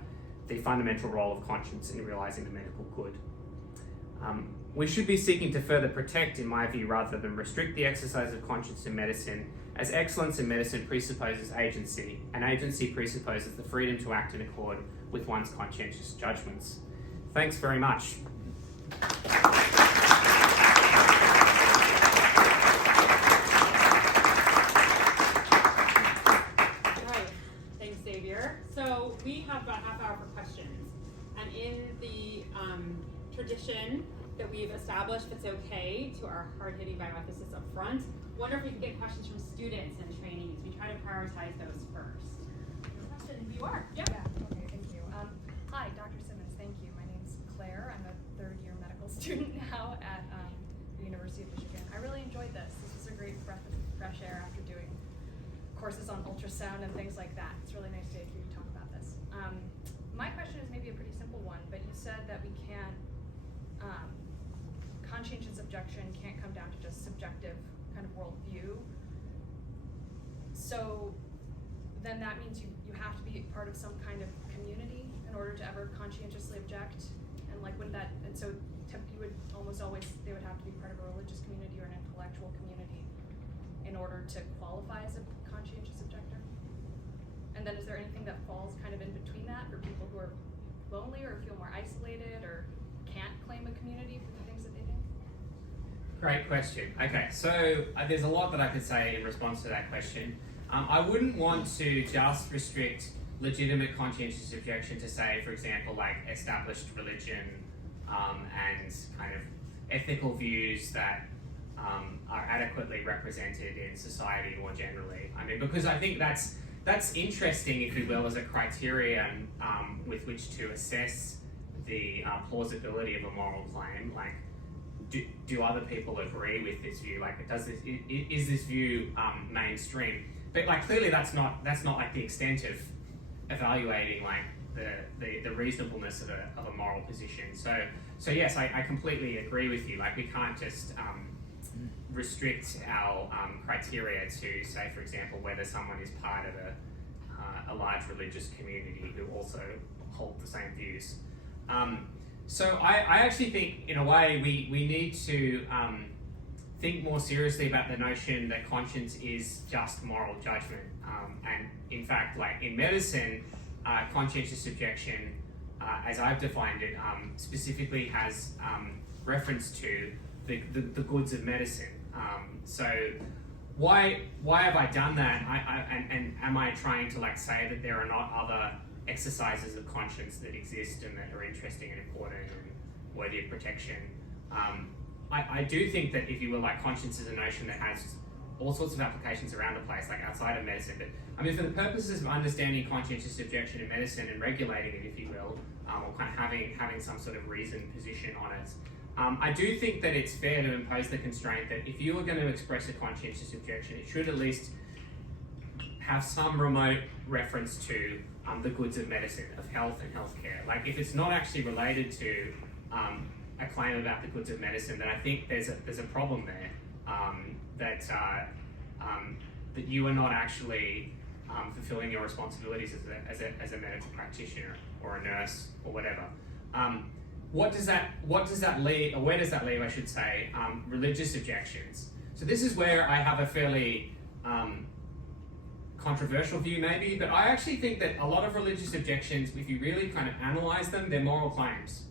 the fundamental role of conscience in realising the medical good. We should be seeking to further protect, in my view, rather than restrict the exercise of conscience in medicine, as excellence in medicine presupposes agency, and agency presupposes the freedom to act in accord with one's conscientious judgments. Thanks very much. Thanks, Xavier. So we have about half hour for questions, and in the tradition that we've established, if it's okay to our hard-hitting bioethicists up front, wonder if we can get questions from students and trainees. We try to prioritize those first. Question, you are. Yep. Yeah, okay, thank you. Hi, Dr. Symons, thank you. My name's Claire. I'm a third-year medical student now at the University of Michigan. I really enjoyed this. This was a great breath of fresh air after doing courses on ultrasound and things like that. It's really nice to hear you talk about this. My question is maybe a pretty simple one, but you said that we can't, conscientious objection can't come down to just subjective kind of worldview. So then that means you have to be part of some kind of community in order to ever conscientiously object, and like would that, and so you would almost always, they would have to be part of a religious community or an intellectual community in order to qualify as a conscientious objector? And then is there anything that falls kind of in between that for people who are lonely or feel more isolated or can't claim a community for the things that they think? Great question. Okay, so there's a lot that I could say in response to that question. I wouldn't want to just restrict legitimate conscientious objection to, say, for example, like established religion and kind of ethical views that are adequately represented in society more generally. Because I think that's interesting, if you will, as a criterion with which to assess the plausibility of a moral claim. Like, do other people agree with this view? Like, is this view mainstream? But like, clearly that's not like the extent of evaluating like the reasonableness of a moral position. So yes, I completely agree with you. Like, we can't just restrict our criteria to, say, for example, whether someone is part of a large religious community who also hold the same views. So I actually think, in a way, we need to think more seriously about the notion that conscience is just moral judgment. And in fact, like in medicine, conscientious objection, as I've defined it, specifically has reference to the goods of medicine. So why have I done that? And am I trying to like say that there are not other exercises of conscience that exist and that are interesting and important and worthy of protection? I do think that, if you will, like, conscience is a notion that has all sorts of applications around the place, like outside of medicine. But I mean, for the purposes of understanding conscientious objection in medicine and regulating it, if you will, or kind of having some sort of reasoned position on it, I do think that it's fair to impose the constraint that if you are going to express a conscientious objection, it should at least have some remote reference to the goods of medicine, of health and healthcare. Like if it's not actually related to a claim about the goods of medicine, then I think there's a problem there. That you are not actually fulfilling your responsibilities as a medical practitioner or a nurse or whatever. What does that leave, or where does that leave, I should say, religious objections? So this is where I have a fairly controversial view maybe, but I actually think that a lot of religious objections, if you really kind of analyze them, they're moral claims.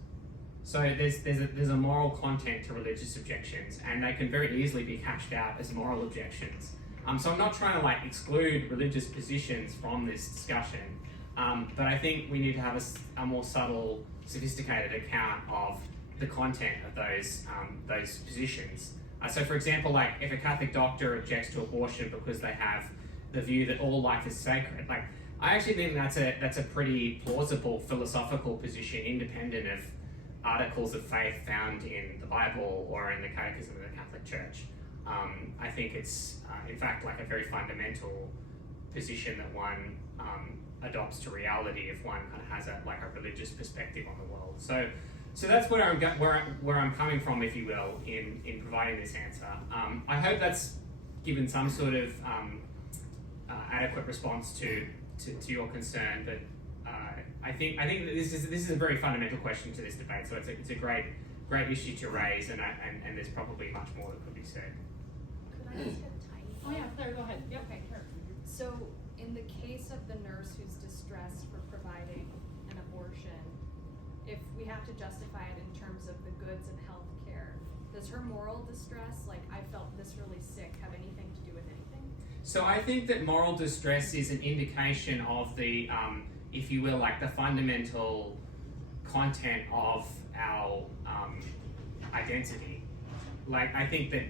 So there's a moral content to religious objections, and they can very easily be cashed out as moral objections. So I'm not trying to like exclude religious positions from this discussion, but I think we need to have a more subtle, sophisticated account of the content of those positions. So for example, like if a Catholic doctor objects to abortion because they have the view that all life is sacred, like I actually think that's a pretty plausible philosophical position, independent of articles of faith found in the Bible or in the Catechism of the Catholic Church. I think it's, in fact, like a very fundamental position that one adopts to reality if one kind of has a religious perspective on the world. So that's where I'm coming from, if you will, in providing this answer. I hope that's given some sort of adequate response to your concern, but I think that this is a very fundamental question to this debate. So it's a great issue to raise, and there's probably much more that could be said. Could I ask a tiny? Oh yeah, Claire, go ahead. Yeah, okay, sure. So in the case of the nurse who's distressed for providing an abortion, if we have to justify it in terms of the goods of healthcare, does her moral distress, like I felt this really sick, have anything to do with anything? So I think that moral distress is an indication of the, if you will, like the fundamental content of our identity. Like I think that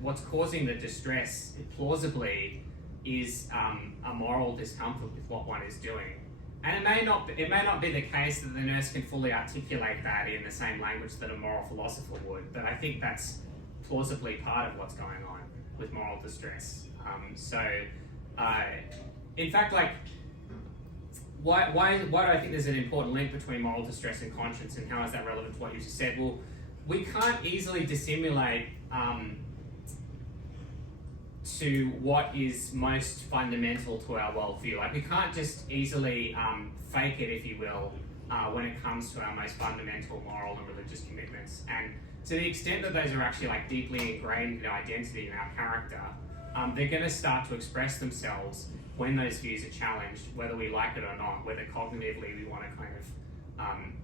what's causing the distress plausibly is a moral discomfort with what one is doing. And it may not be the case that the nurse can fully articulate that in the same language that a moral philosopher would, but I think that's plausibly part of what's going on with moral distress. In fact, like, why do I think there's an important link between moral distress and conscience, and how is that relevant to what you just said? Well, we can't easily dissimulate to what is most fundamental to our worldview. Like we can't just easily fake it, if you will, when it comes to our most fundamental moral and religious commitments. And to the extent that those are actually like deeply ingrained in our identity and our character, they're going to start to express themselves when those views are challenged, whether we like it or not, whether cognitively we want to kind of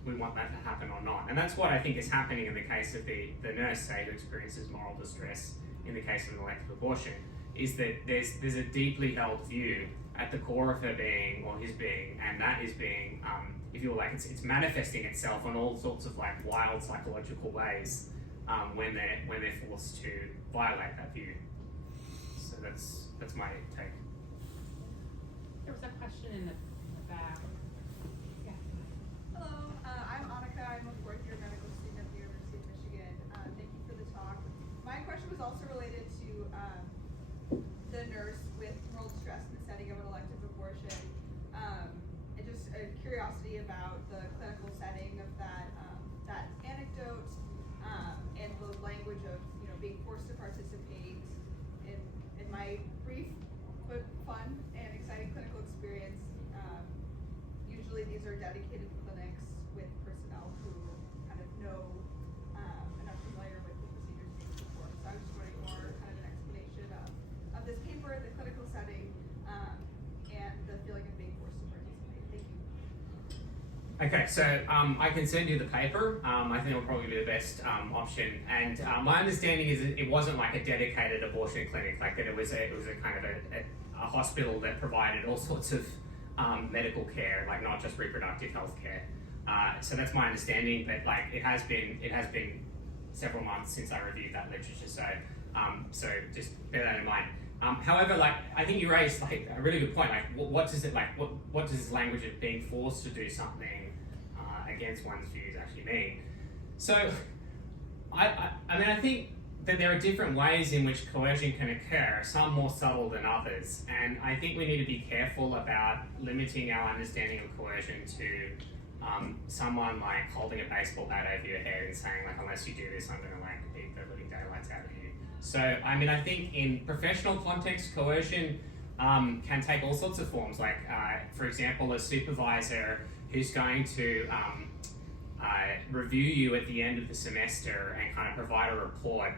we want that to happen or not. And that's what I think is happening in the case of the nurse, say, who experiences moral distress in the case of an elective abortion, is that there's a deeply held view at the core of her being, or his being, and that is being, if you will, like it's manifesting itself in all sorts of like wild psychological ways when they're forced to violate that view. So that's my take. There was a question in the back. Yeah. Hello, I'm Annika. I'm a fourth-year medical student at the University of Michigan. Thank you for the talk. My question was also related to the nurse with moral distress in the setting of an elective abortion, and just a curiosity about the clinical setting of that anecdote, and the language of being forced to participate in my brief but fun and exciting clinical experience. Usually these are dedicated clinics with personnel who kind of know and are familiar with the procedures being performed. So I was just wanting more kind of an explanation of this paper, the clinical setting, and the feeling of being forced to participate. Thank you. Okay, so I can send you the paper. I think it'll probably be the best option. And my understanding is that it wasn't like a dedicated abortion clinic, like that it was a kind of a hospital that provided all sorts of medical care, like not just reproductive health care. So that's my understanding, but like it has been several months since I reviewed that literature. So just bear that in mind. However, like I think you raised like a really good point. Like, what does it like? What does this language of being forced to do something against one's views actually mean? So, I mean, I think that there are different ways in which coercion can occur, some more subtle than others, and I think we need to be careful about limiting our understanding of coercion to someone like holding a baseball bat over your head and saying like, unless you do this, I'm going to like beat the living daylights out of you. So, I mean, I think in professional context, coercion can take all sorts of forms, like, for example, a supervisor who's going to review you at the end of the semester and kind of provide a report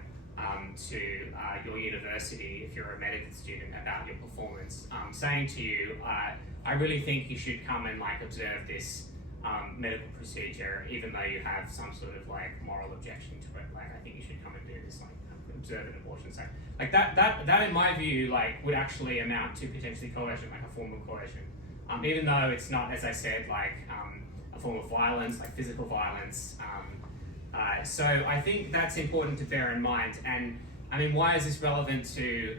to your university, if you're a medical student, about your performance, saying to you, I really think you should come and like observe this medical procedure, even though you have some sort of like moral objection to it. Like, I think you should come and do this, like observe an abortion. So, like that in my view, like would actually amount to potentially coercion, like a form of coercion, even though it's not, as I said, like a form of violence, like physical violence. So I think that's important to bear in mind. And I mean, why is this relevant to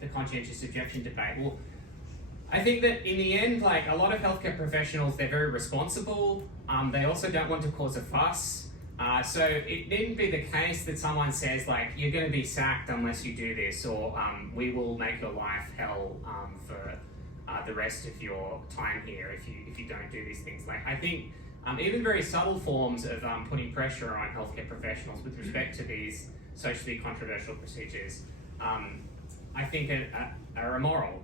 the conscientious objection debate? Well, I think that in the end, like a lot of healthcare professionals, they're very responsible. They also don't want to cause a fuss. So it needn't be the case that someone says like, you're going to be sacked unless you do this, or we will make your life hell for the rest of your time here if you don't do these things. Like, I think even very subtle forms of putting pressure on healthcare professionals with respect to these socially controversial procedures, I think are immoral,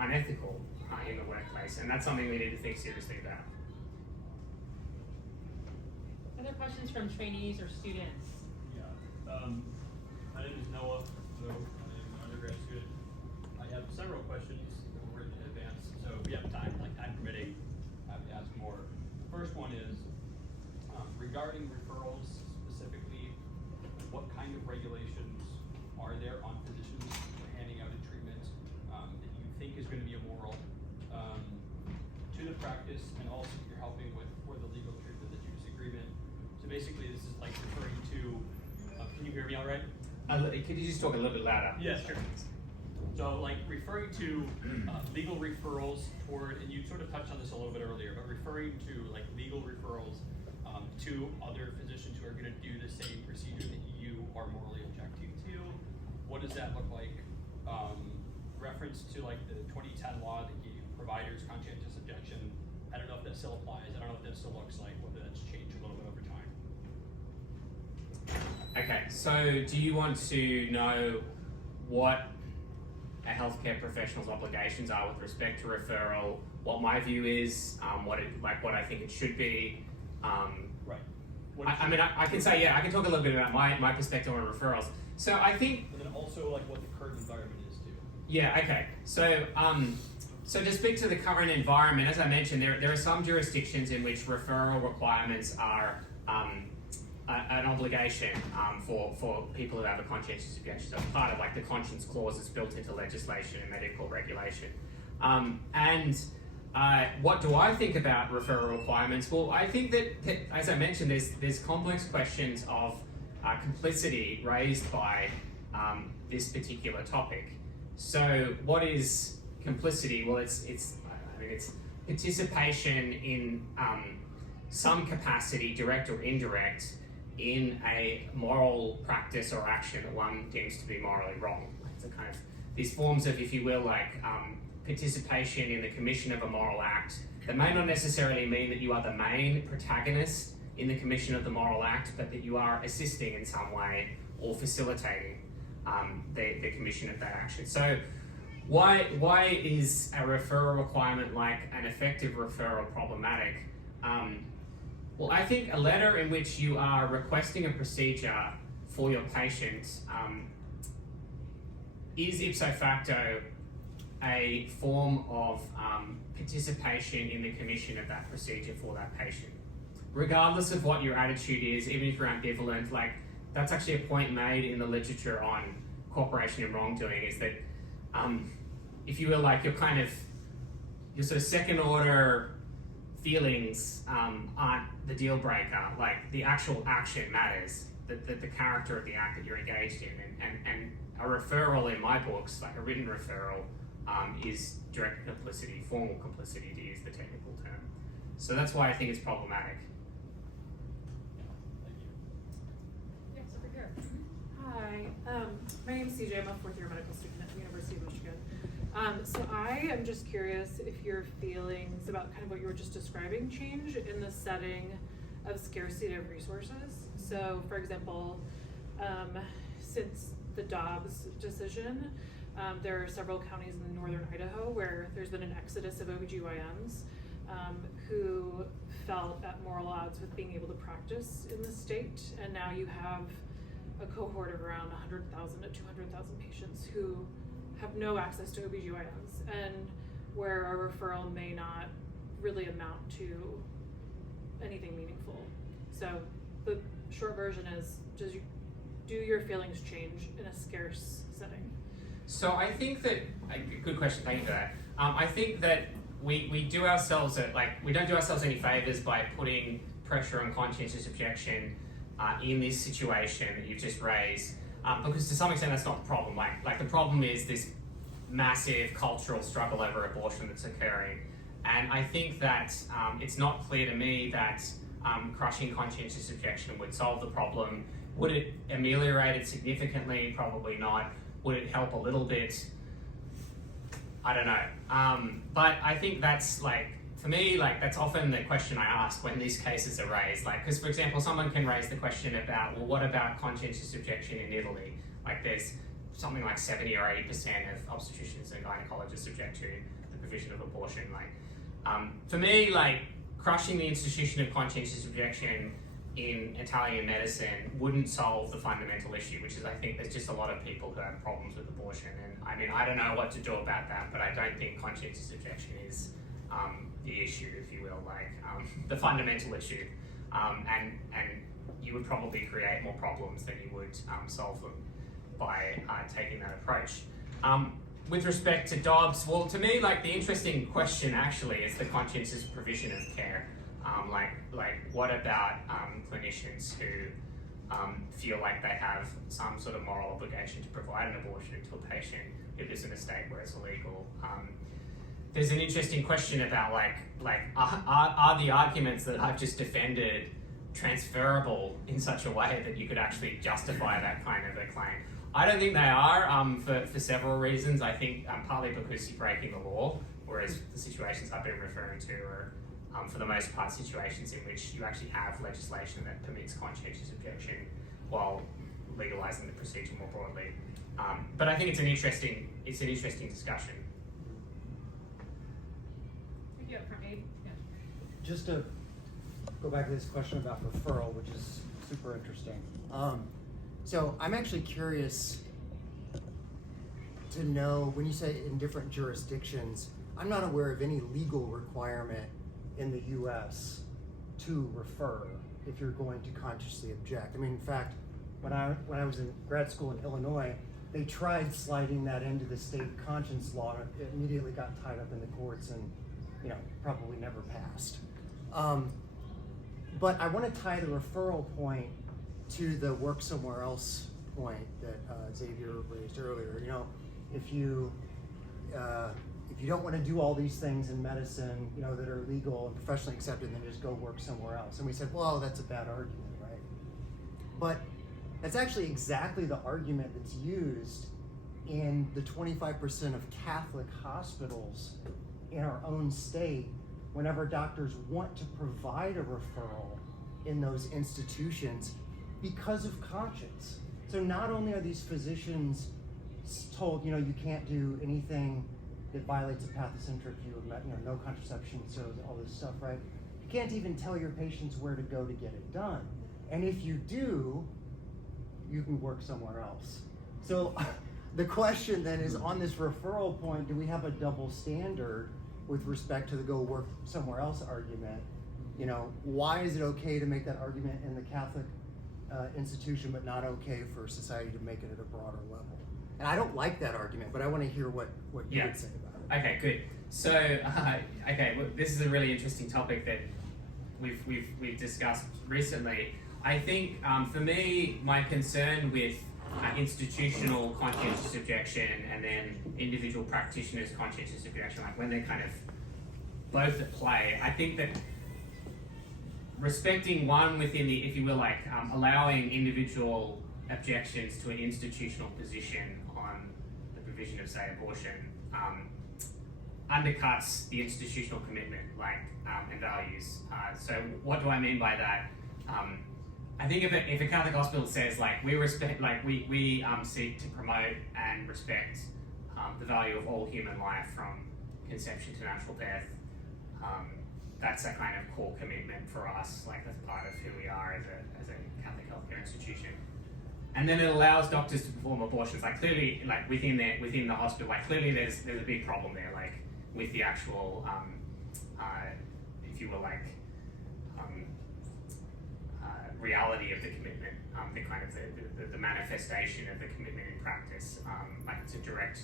unethical in the workplace, and that's something we need to think seriously about. Other questions from trainees or students? Yeah. My name is Noah, so I'm an undergrad student. I have several questions that were written in advance, so if we have time, like time permitting, I have to ask more. The first one is regarding referrals specifically, what kind of regulations are there on physicians handing out a treatment that you think is going to be immoral to the practice, and also you're helping with for the legal treatment that you disagree with. So basically, this is like referring to. Can you hear me all right? Could you just talk a little bit louder? Yes, sure. So, like referring to legal referrals toward, and you sort of touched on this a little bit earlier, but referring to like legal referrals to other physicians who are going to do the same procedure that you are morally objecting to. What does that look like? Reference to like the 2010 law that gave providers conscientious objection. I don't know if that still applies. I don't know what that still looks like, whether that's changed a little bit over time. Okay, so do you want to know what a healthcare professional's obligations are with respect to referral, what my view is, what I think it should be? Right. I mean, I can say, yeah, I can talk a little bit about my perspective on referrals. So I think, and then also like what the current environment is too. yeah, okay. So so to speak to the current environment, as I mentioned, there are some jurisdictions in which referral requirements are an obligation for people who have a conscientious objection. So part of like the conscience clause is built into legislation and medical regulation. What do I think about referral requirements? Well, I think that as I mentioned, there's complex questions of complicity raised by this particular topic. So what is complicity? Well, it's participation in some capacity, direct or indirect, in a moral practice or action that one deems to be morally wrong. So kind of these forms of, if you will, like participation in the commission of a moral act that may not necessarily mean that you are the main protagonist in the commission of the moral act, but that you are assisting in some way or facilitating the commission of that action. So why is a referral requirement like an effective referral problematic? Well, I think a letter in which you are requesting a procedure for your patient is ipso facto a form of participation in the commission of that procedure for that patient. Regardless of what your attitude is, even if you're ambivalent, like that's actually a point made in the literature on cooperation and wrongdoing, is that if you will, like your sort of second order feelings aren't the deal breaker. Like the actual action matters, the character of the act that you're engaged in, and a referral in my books, like a written referral, is direct complicity, formal complicity to use the technical term. So that's why I think it's problematic. Thank you. Yes, over here. Hi, my name is CJ. I'm a fourth year medical student at the University of Michigan. So I am just curious if your feelings about kind of what you were just describing change in the setting of scarcity of resources. So, for example, since the Dobbs decision, there are several counties in northern Idaho where there's been an exodus of OBGYNs who felt at moral odds with being able to practice in the state, and now you have a cohort of around 100,000 to 200,000 patients who have no access to OBGYNs, and where a referral may not really amount to anything meaningful. So the short version is, do your feelings change in a scarce setting? So I think that, good question, thank you for that. I think that we do ourselves, we don't do ourselves any favors by putting pressure on conscientious objection in this situation that you've just raised, because to some extent that's not the problem. Like the problem is this massive cultural struggle over abortion that's occurring. And I think that it's not clear to me that crushing conscientious objection would solve the problem. Would it ameliorate it significantly? Probably not. Would it help a little bit? I don't know. But I think that's for me, that's often the question I ask when these cases are raised. Because for example, someone can raise the question about, well, what about conscientious objection in Italy? There's something like 70 or 80% of obstetricians and gynecologists object to the provision of abortion. For me, crushing the institution of conscientious objection in Italian medicine wouldn't solve the fundamental issue, which is I think there's just a lot of people who have problems with abortion. And I mean, I don't know what to do about that, but I don't think conscientious objection is the issue, if you will, the fundamental issue. And you would probably create more problems than you would solve them by taking that approach. With respect to Dobbs, well, to me, the interesting question actually is the conscientious provision of care. What about clinicians who feel like they have some sort of moral obligation to provide an abortion to a patient who lives in a state where it's illegal? There's an interesting question about are the arguments that I've just defended transferable in such a way that you could actually justify that kind of a claim? I don't think they are, for several reasons. I think partly because you're breaking the law, whereas the situations I've been referring to are, for the most part, situations in which you actually have legislation that permits conscientious objection while legalizing the procedure more broadly. But I think it's an interesting discussion. Thank you, up front, Abe. Yeah. Just to go back to this question about referral, which is super interesting. So I'm actually curious to know, when you say in different jurisdictions, I'm not aware of any legal requirement in the US to refer if you're going to consciously object. I mean, in fact, when I was in grad school in Illinois, they tried sliding that into the state conscience law. It immediately got tied up in the courts and, probably never passed. But I want to tie the referral point to the work somewhere else point that Xavier raised earlier. If you don't want to do all these things in medicine, that are legal and professionally accepted, then just go work somewhere else. And we said, well, that's a bad argument, right? But that's actually exactly the argument that's used in the 25% of Catholic hospitals in our own state whenever doctors want to provide a referral in those institutions because of conscience. So not only are these physicians told, you can't do anything that violates a pathocentric view of, no contraception, so all this stuff, right? You can't even tell your patients where to go to get it done. And if you do, you can work somewhere else. So the question then is, on this referral point, do we have a double standard with respect to the go work somewhere else argument? Why is it okay to make that argument in the Catholic institution, but not okay for society to make it at a broader level? And I don't like that argument, but I want to hear what you would say about it. Okay, good. So, well, this is a really interesting topic that we've discussed recently. I think for me, my concern with institutional conscientious objection and then individual practitioners' conscientious objection, like when they're kind of both at play, I think that respecting one within the, if you will, like allowing individual objections to an institutional position on the provision of, say, abortion, undercuts the institutional commitment, like and values. So what do I mean by that? I think if a Catholic hospital says like we respect, like we seek to promote and respect the value of all human life from conception to natural death, that's a kind of core commitment for us, like that's part of who we are as a Catholic healthcare institution. And then it allows doctors to perform abortions, like clearly, like within the hospital, like clearly there's a big problem there, like with the actual, if you will, like reality of the commitment, the kind of the manifestation of the commitment in practice, like it's a direct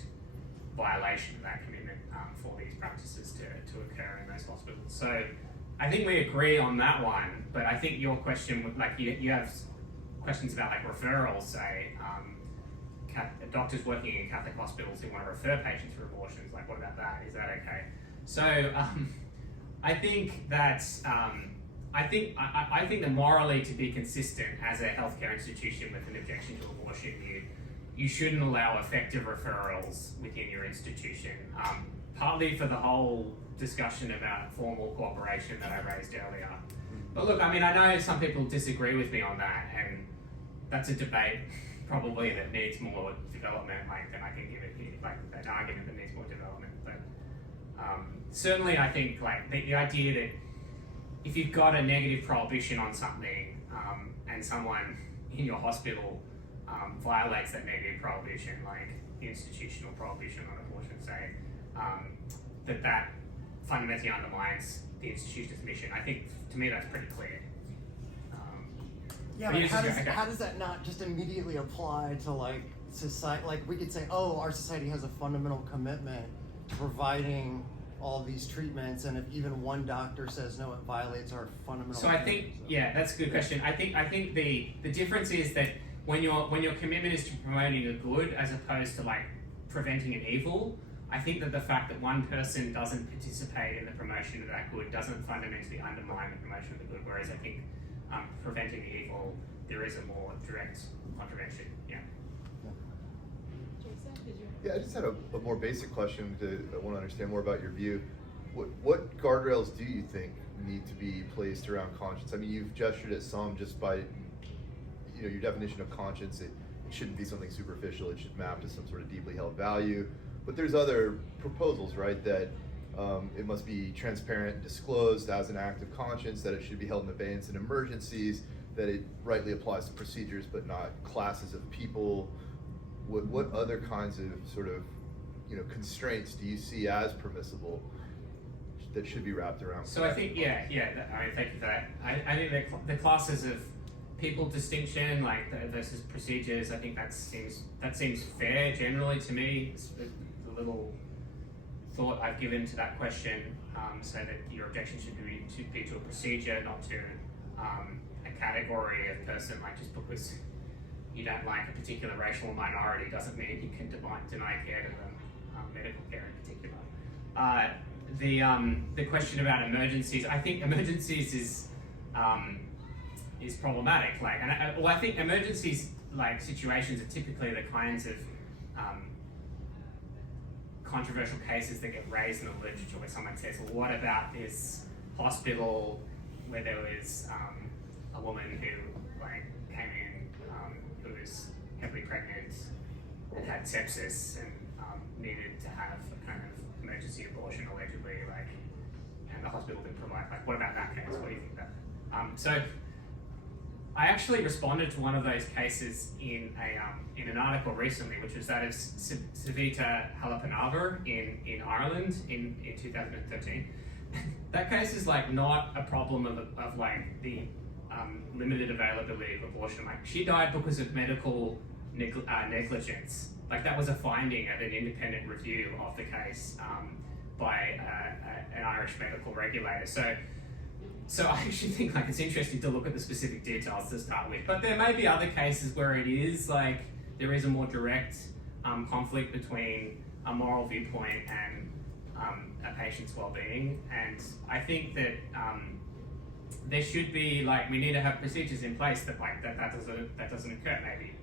violation of that commitment for these practices to occur in those hospitals. So I think we agree on that one, but I think your question, like you have questions about like referrals, say, doctors working in Catholic hospitals who want to refer patients for abortions, like what about that? Is that okay? So I think that I think that morally, to be consistent as a healthcare institution with an objection to abortion, you shouldn't allow effective referrals within your institution. Partly for the whole discussion about formal cooperation that I raised earlier. But look, I mean, I know some people disagree with me on that, and that's a debate probably that needs more development, like, than I can give it here, like an argument that needs more development. But certainly I think like the idea that if you've got a negative prohibition on something and someone in your hospital violates that negative prohibition, like the institutional prohibition on abortion, say, that fundamentally undermines the institution's mission. I think, to me, that's pretty clear. Yeah, but how does that not just immediately apply to like society? Like we could say, oh, our society has a fundamental commitment to providing all these treatments, and if even one doctor says no, it violates our fundamental. So I think, yeah, that's a good question. I think the difference is that when your commitment is to promoting a good as opposed to like preventing an evil, I think that the fact that one person doesn't participate in the promotion of that good doesn't fundamentally undermine the promotion of the good. Whereas I think preventing the evil, there is a more direct contravention. Yeah. Yeah, I just had a more basic question. I want to understand more about your view. What guardrails do you think need to be placed around conscience? I mean, you've gestured at some just by, your definition of conscience. It shouldn't be something superficial. It should map to some sort of deeply held value. But there's other proposals, right? That it must be transparent, disclosed as an act of conscience. That it should be held in abeyance in emergencies. That it rightly applies to procedures, but not classes of people. What other kinds of sort of constraints do you see as permissible that should be wrapped around? So I think I mean, thank you for that. I think the classes of people distinction, like versus procedures, I think that seems fair generally to me. It's the little thought I've given to that question, so that your objection should be to a procedure, not to a category of person, like just because you don't like a particular racial minority doesn't mean you can deny care to them, medical care in particular. The question about emergencies, I think emergencies is problematic. Like, I think emergencies, like situations, are typically the kinds of controversial cases that get raised in the literature where someone says, well, what about this hospital where there was a woman who like came in who was heavily pregnant and had sepsis and needed to have a kind of emergency abortion allegedly, like, and the hospital didn't provide. Like, what about that case? What do you think about that? So I actually responded to one of those cases in an article recently, which was that of Savita Halapanava in Ireland in 2013. That case is like not a problem of like the limited availability of abortion. Like, she died because of medical negligence. Like, that was a finding at an independent review of the case by an Irish medical regulator. So so I actually think like it's interesting to look at the specific details to start with. But there may be other cases where it is like there is a more direct conflict between a moral viewpoint and a patient's well-being, and I think that there should be like we need to have procedures in place that like that doesn't occur maybe.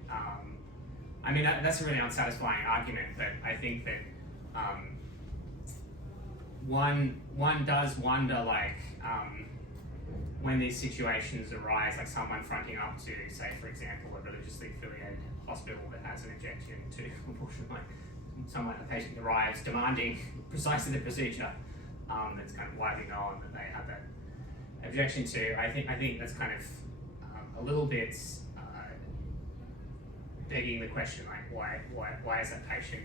I mean that's a really unsatisfying argument, but I think that one does wonder like when these situations arise, like someone fronting up to say, for example, a religiously affiliated hospital that has an objection to abortion, like a patient arrives demanding precisely the procedure that's kind of widely known that they have that objection to. I think that's kind of a little bit begging the question, like why is that patient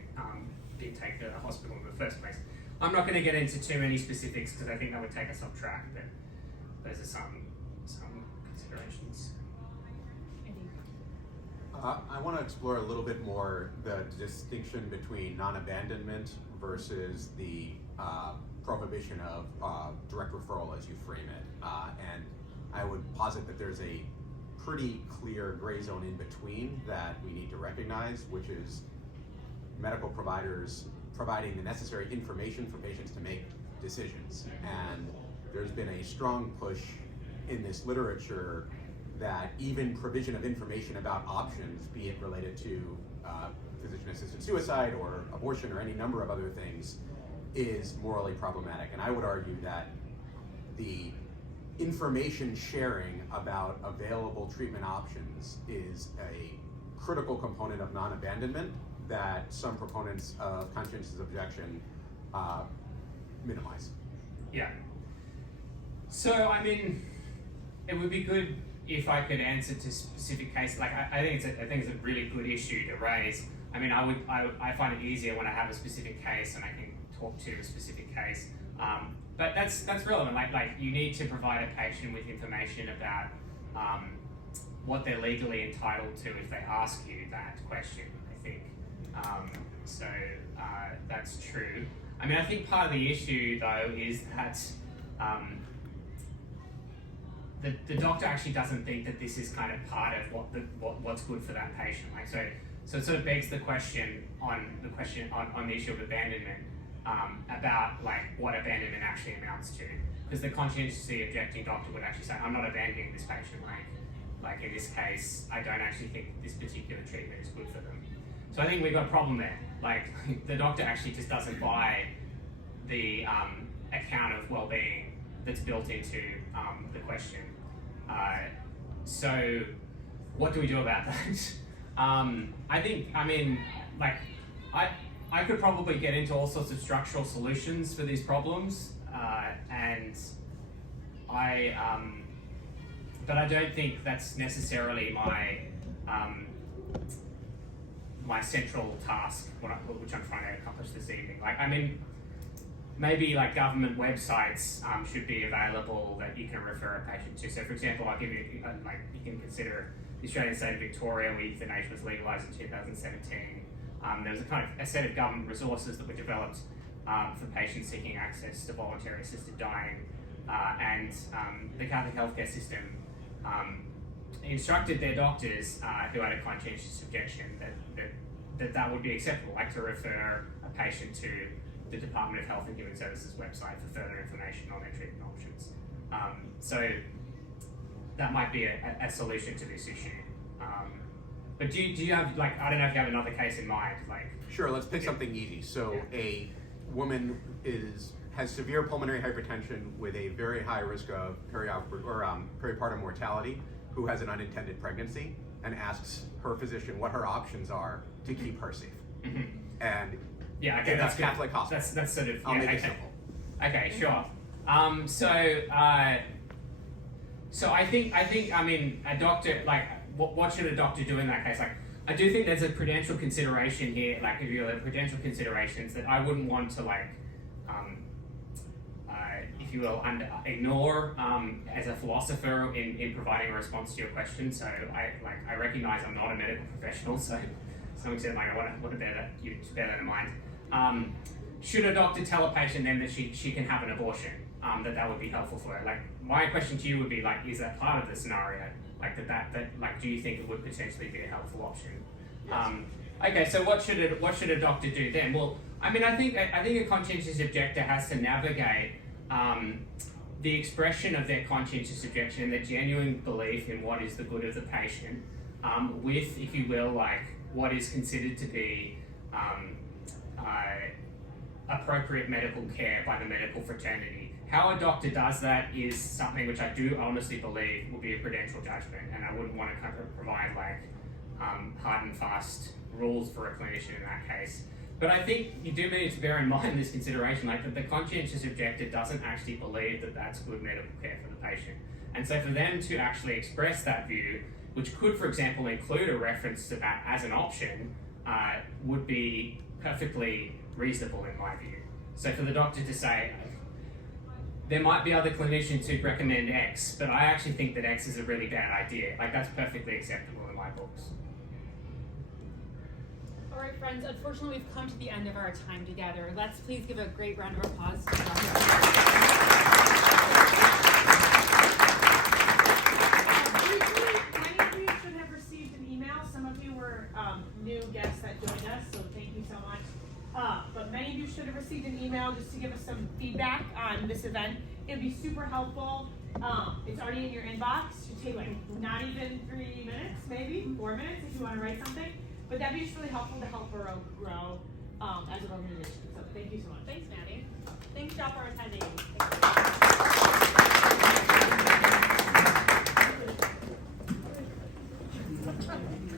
being taken to the hospital in the first place? I'm not going to get into too many specifics because I think that would take us off track, but those are some considerations. I want to explore a little bit more the distinction between non-abandonment versus the prohibition of direct referral as you frame it. And I would posit that there's a pretty clear gray zone in between that we need to recognize, which is medical providers providing the necessary information for patients to make decisions. And there's been a strong push in this literature that even provision of information about options, be it related to physician-assisted suicide or abortion or any number of other things, is morally problematic. And I would argue that the information sharing about available treatment options is a critical component of non-abandonment that some proponents of conscientious objection minimize. Yeah. So, I mean, it would be good if I could answer to specific cases. Like, I think it's a really good issue to raise. I mean, I find it easier when I have a specific case and I can talk to a specific case. But that's relevant. Like you need to provide a patient with information about what they're legally entitled to if they ask you that question, I think. That's true. I mean, I think part of the issue though is that the doctor actually doesn't think that this is kind of part of what's good for that patient. Like so it sort of begs the question on the issue of abandonment about like what abandonment actually amounts to. Because the conscientiously objecting doctor would actually say, I'm not abandoning this patient. Like in this case, I don't actually think this particular treatment is good for them. So I think we've got a problem there. Like the doctor actually just doesn't buy the account of well-being that's built into the question. So what do we do about that? I could probably get into all sorts of structural solutions for these problems, but I don't think that's necessarily my central task, which I'm trying to accomplish this evening. Like, I mean, maybe like government websites should be available that you can refer a patient to. So, for example, I'll give you you can consider the Australian state of Victoria, where euthanasia was legalised in 2017. There was a set of government resources that were developed for patients seeking access to voluntary assisted dying, and the Catholic healthcare system instructed their doctors who had a conscientious objection that would be acceptable, like to refer a patient to the Department of Health and Human Services website for further information on their treatment options. So that might be a solution to this issue. But do you have, like, I don't know if you have another case in mind, like... Sure, let's pick something easy. So a woman has severe pulmonary hypertension with a very high risk of peripartum mortality, who has an unintended pregnancy, and asks her physician what her options are to keep her safe. Mm-hmm. And that's Catholic hospital. That's sort of, I'll make it simple. Okay, sure. So I think I mean a doctor, like what should a doctor do in that case? Like I do think there's a prudential consideration here, like if you have prudential considerations that I wouldn't want to if you will, ignore as a philosopher in providing a response to your question. So I recognize I'm not a medical professional, so to some extent I want to bear that in mind. Should a doctor tell a patient then that she can have an abortion? that would be helpful for it. Like, my question to you would be like, is that part of the scenario? Like that like, do you think it would potentially be a helpful option? Yes. Okay, so what should a doctor do then? Well, I mean, I think a conscientious objector has to navigate the expression of their conscientious objection and their genuine belief in what is the good of the patient, with, if you will, like what is considered to be appropriate medical care by the medical fraternity. How a doctor does that is something which I do honestly believe will be a prudential judgment, and I wouldn't want to kind of provide like hard and fast rules for a clinician in that case. But I think you do need to bear in mind this consideration, like that the conscientious objector doesn't actually believe that that's good medical care for the patient. And so for them to actually express that view, which could, for example, include a reference to that as an option, would be perfectly reasonable in my view. So for the doctor to say, there might be other clinicians who recommend X, but I actually think that X is a really bad idea. Like, that's perfectly acceptable in my books. All right, friends, unfortunately, we've come to the end of our time together. Let's please give a great round of applause to Dr. Many of you should have received an email. Some of you were new guests that joined us, so thank you so much. But many of you should have received an email just to give us some feedback on this event. It would be super helpful. It's already in your inbox. It should take like not even 3 minutes, maybe 4 minutes if you want to write something. But that'd be just really helpful to help Borough grow as an organization. So thank you so much. Thanks, Maddie. Thanks, y'all, for attending. Thanks.